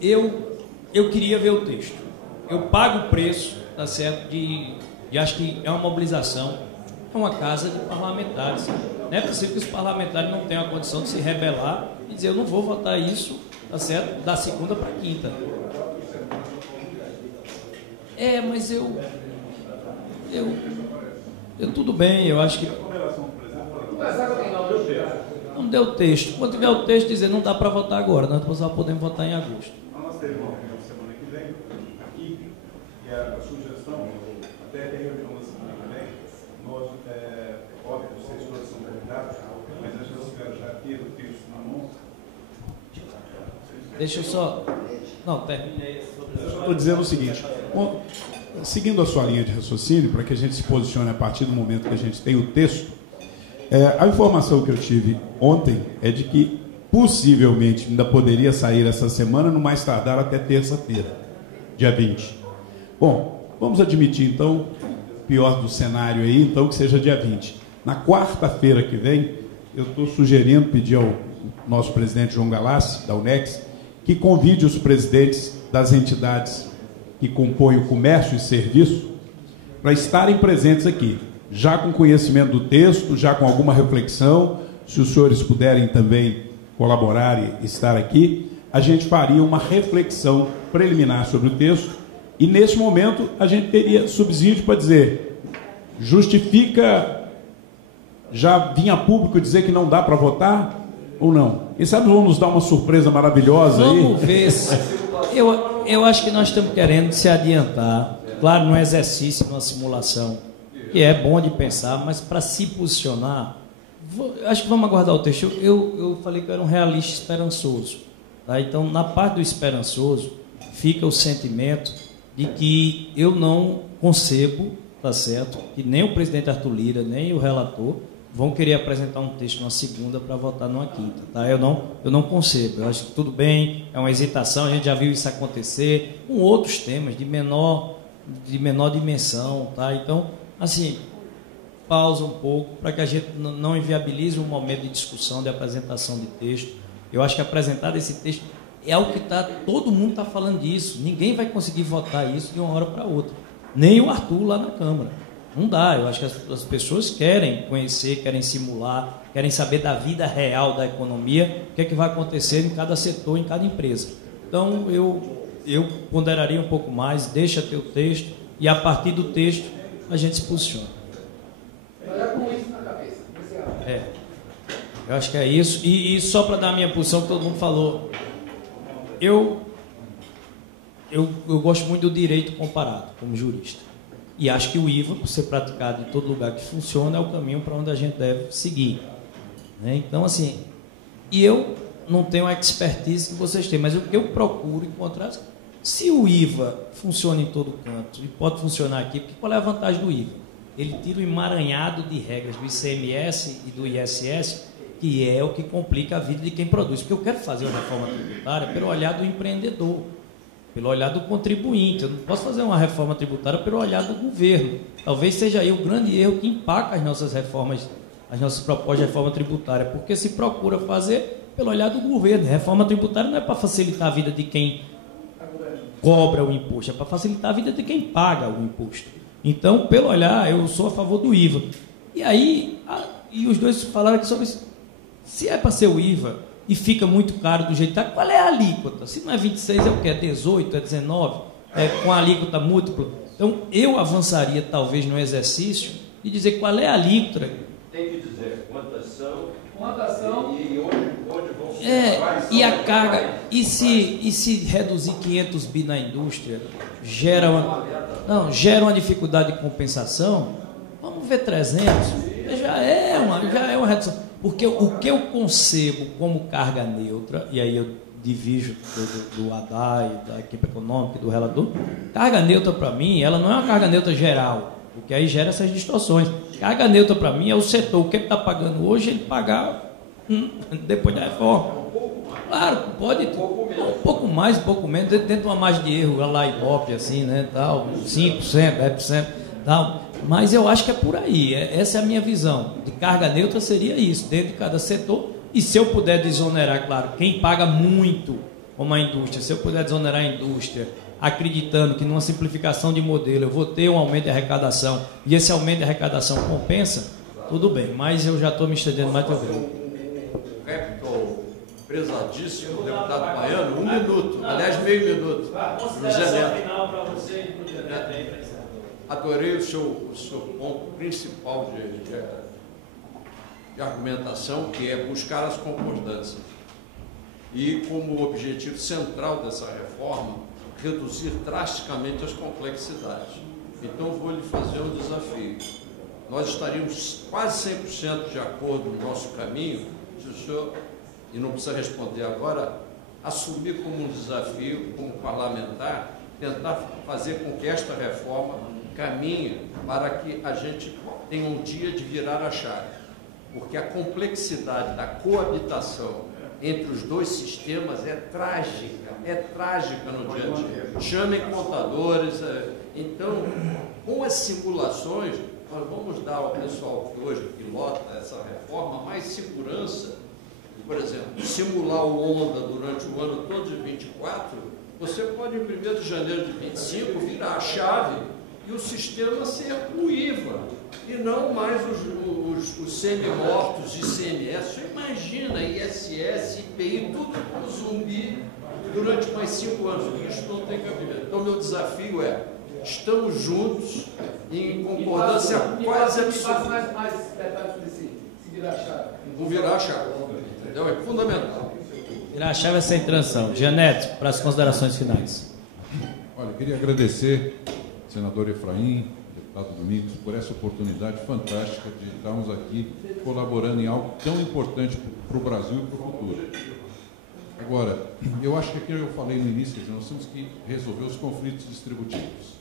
eu queria ver o texto. Eu pago o preço, tá certo, e acho que é uma mobilização, é uma casa de parlamentares. Não é possível que os parlamentares não tenham a condição de se rebelar e dizer, eu não vou votar isso, tá certo, da segunda para quinta. Mas eu tudo bem, eu acho que não deu texto. Quando tiver o texto, dizer não dá para votar agora, nós só podemos votar em agosto. Nós teremos uma reunião semana que vem, aqui, e a sugestão, até a reunião da semana que vem, nós, óbvio, vocês todos são convidados, mas a gente espera já ter o texto na mão. Deixa eu só... Não, terminei. Eu só estou dizendo o seguinte, seguindo a sua linha de raciocínio, para que a gente se posicione a partir do momento que a gente tem o texto, a informação que eu tive ontem é de que, possivelmente ainda poderia sair essa semana, no mais tardar até terça-feira, dia 20. Bom, vamos admitir então, pior do cenário aí, então que seja dia 20. Na quarta-feira que vem, eu estou sugerindo, pedir ao nosso presidente João Galassi, da UNEX, que convide os presidentes das entidades que compõem o comércio e serviço para estarem presentes aqui, já com conhecimento do texto, já com alguma reflexão. Se os senhores puderem também colaborar e estar aqui, a gente faria uma reflexão preliminar sobre o texto e, nesse momento, a gente teria subsídio para dizer, justifica já vir a público dizer que não dá para votar ou não? Quem sabe vão nos dar uma surpresa maravilhosa aí? Vamos ver se... Eu acho que nós estamos querendo se adiantar, claro, num exercício, numa simulação, que é bom de pensar, mas para se posicionar, acho que vamos aguardar o texto. Eu falei que eu era um realista esperançoso, tá? Então, na parte do esperançoso, fica o sentimento de que eu não concebo, tá certo, que nem o presidente Arthur Lira, nem o relator vão querer apresentar um texto numa segunda para votar numa quinta, tá? Eu não concebo. Eu acho que tudo bem, é uma hesitação, a gente já viu isso acontecer com outros temas de menor dimensão, tá? Então, assim, pausa um pouco para que a gente não inviabilize um momento de discussão, de apresentação de texto. Eu acho que apresentar esse texto é algo que todo mundo está falando disso. Ninguém vai conseguir votar isso de uma hora para outra. Nem o Arthur lá na Câmara. Não dá. Eu acho que as pessoas querem conhecer, querem simular, querem saber da vida real da economia, o que é que vai acontecer em cada setor, em cada empresa. Então, eu ponderaria um pouco mais, deixa ter o texto e, a partir do texto, a gente se posiciona. Olhar com isso na cabeça. Eu acho que é isso. E só para dar a minha posição, que todo mundo falou, eu gosto muito do direito comparado, como jurista. E acho que o IVA, por ser praticado em todo lugar que funciona, é o caminho para onde a gente deve seguir. Né? Então, assim, e eu não tenho a expertise que vocês têm, mas o que eu procuro encontrar, se o IVA funciona em todo canto, e pode funcionar aqui, porque qual é a vantagem do IVA? Ele tira o emaranhado de regras do ICMS e do ISS, que é o que complica a vida de quem produz. Porque eu quero fazer uma reforma tributária pelo olhar do empreendedor, pelo olhar do contribuinte. Eu não posso fazer uma reforma tributária pelo olhar do governo. Talvez seja aí o grande erro que empaca as nossas reformas, as nossas propostas de reforma tributária, porque se procura fazer pelo olhar do governo. Reforma tributária não é para facilitar a vida de quem cobra o imposto, é para facilitar a vida de quem paga o imposto. Então, pelo olhar, eu sou a favor do IVA. E aí, e os dois falaram aqui sobre isso. Se é para ser o IVA e fica muito caro do jeito que está, qual é a alíquota? Se não é 26, é o que? É 18, é 19? É com a alíquota múltipla? Então, eu avançaria, talvez, no exercício de dizer qual é a alíquota. Tem que dizer quantas são e onde vão ser. E a carga, e se reduzir 500 bi na indústria, gera uma dificuldade de compensação, vamos ver 300, já é uma redução. Porque o que eu concebo como carga neutra, e aí eu divido do Haddad, da equipe econômica e do relator, carga neutra para mim, ela não é uma carga neutra geral, porque aí gera essas distorções. Carga neutra para mim é o setor, o que ele está pagando hoje, ele pagar depois da reforma. Claro, pode um pouco mais, um pouco menos, dentro de uma margem de erro, lá Ibope, assim, né, tal, 5%, 10%, tal. Mas eu acho que é por aí, essa é a minha visão. De carga neutra seria isso, dentro de cada setor. E se eu puder desonerar, claro, quem paga muito, como a indústria, se eu puder desonerar a indústria, acreditando que numa simplificação de modelo eu vou ter um aumento de arrecadação, e esse aumento de arrecadação compensa, tudo bem, mas eu já estou me estendendo mais que eu vejo. Repto, prezadíssimo deputado baiano, 1 minuto, aliás, meio minuto. Consideração final para você. Adorei o seu ponto principal de argumentação, que é buscar as concordâncias. E como objetivo central dessa reforma, reduzir drasticamente as complexidades. Então, vou lhe fazer um desafio. Nós estaríamos quase 100% de acordo no nosso caminho, se o senhor, e não precisa responder agora, assumir como um desafio, como parlamentar, tentar fazer com que esta reforma caminhe para que a gente tenha um dia de virar a chave. Porque a complexidade da coabitação entre os dois sistemas é trágica no dia a dia. Chamem contadores. Então, com as simulações, nós vamos dar ao pessoal que hoje pilota essa reforma mais segurança. Por exemplo, simular o Honda durante o ano todo de 24, você pode, em 1º de janeiro de 25, virar a chave e o sistema ser o IVA, e não mais os semi-mortos de ICMS. Você imagina, ISS, IPI, tudo como zumbi durante mais 5 anos. Isso não tem cabimento. Então, meu desafio é, estamos juntos em concordância quase absoluta. Mais detalhes sobre se virar a chave. Vou virar a chave. Entendeu? É fundamental. Virar a chave é sem transição. Janete, para as considerações finais. Olha, queria agradecer ao senador Efraim, deputado Domingos, por essa oportunidade fantástica de estarmos aqui colaborando em algo tão importante para o Brasil e para o futuro. Agora, eu acho que aquilo que eu falei no início, quer dizer, nós temos que resolver os conflitos distributivos.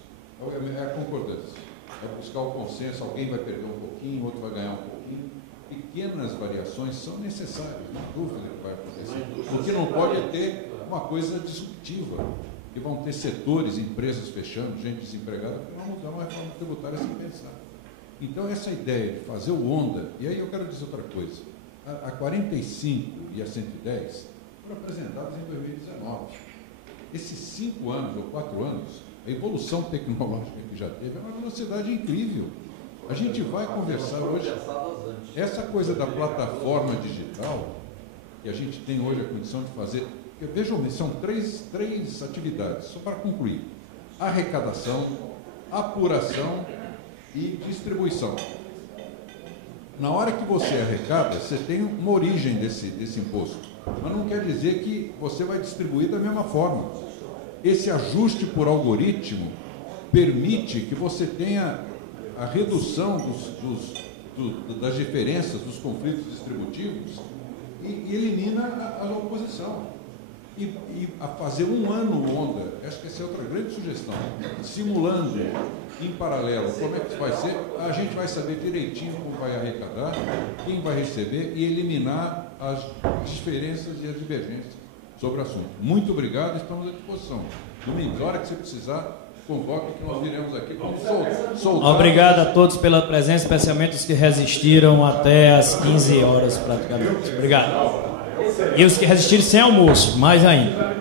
É a concordância, é buscar o consenso, alguém vai perder um pouquinho, outro vai ganhar um pouquinho. Pequenas variações são necessárias, não há dúvida que vai acontecer. O que não pode é ter uma coisa disruptiva, que vão ter setores, empresas fechando, gente desempregada, porque não mudar uma reforma tributária sem pensar. Então, essa ideia de fazer o Honda, e aí eu quero dizer outra coisa, a 45 e a 110 foram apresentadas em 2019. Esses 5 anos ou 4 anos, a evolução tecnológica que já teve é uma velocidade incrível. A gente vai conversar hoje, essa coisa da plataforma digital, que a gente tem hoje a condição de fazer, vejam, são três atividades, só para concluir: arrecadação, apuração e distribuição. Na hora que você arrecada, você tem uma origem desse imposto, mas não quer dizer que você vai distribuir da mesma forma. Esse ajuste por algoritmo permite que você tenha a redução das diferenças, dos conflitos distributivos e elimina a oposição. E a fazer um ano Honda, acho que essa é outra grande sugestão, simulando em paralelo como é que vai ser, a gente vai saber direitinho como vai arrecadar, quem vai receber e eliminar as diferenças e as divergências sobre o assunto. Muito obrigado, estamos à disposição. Domingos, a hora que você precisar, convoque que nós viremos aqui como soldados. Obrigado a todos pela presença, especialmente os que resistiram até as 15 horas praticamente. Obrigado. E os que resistiram sem almoço, mais ainda.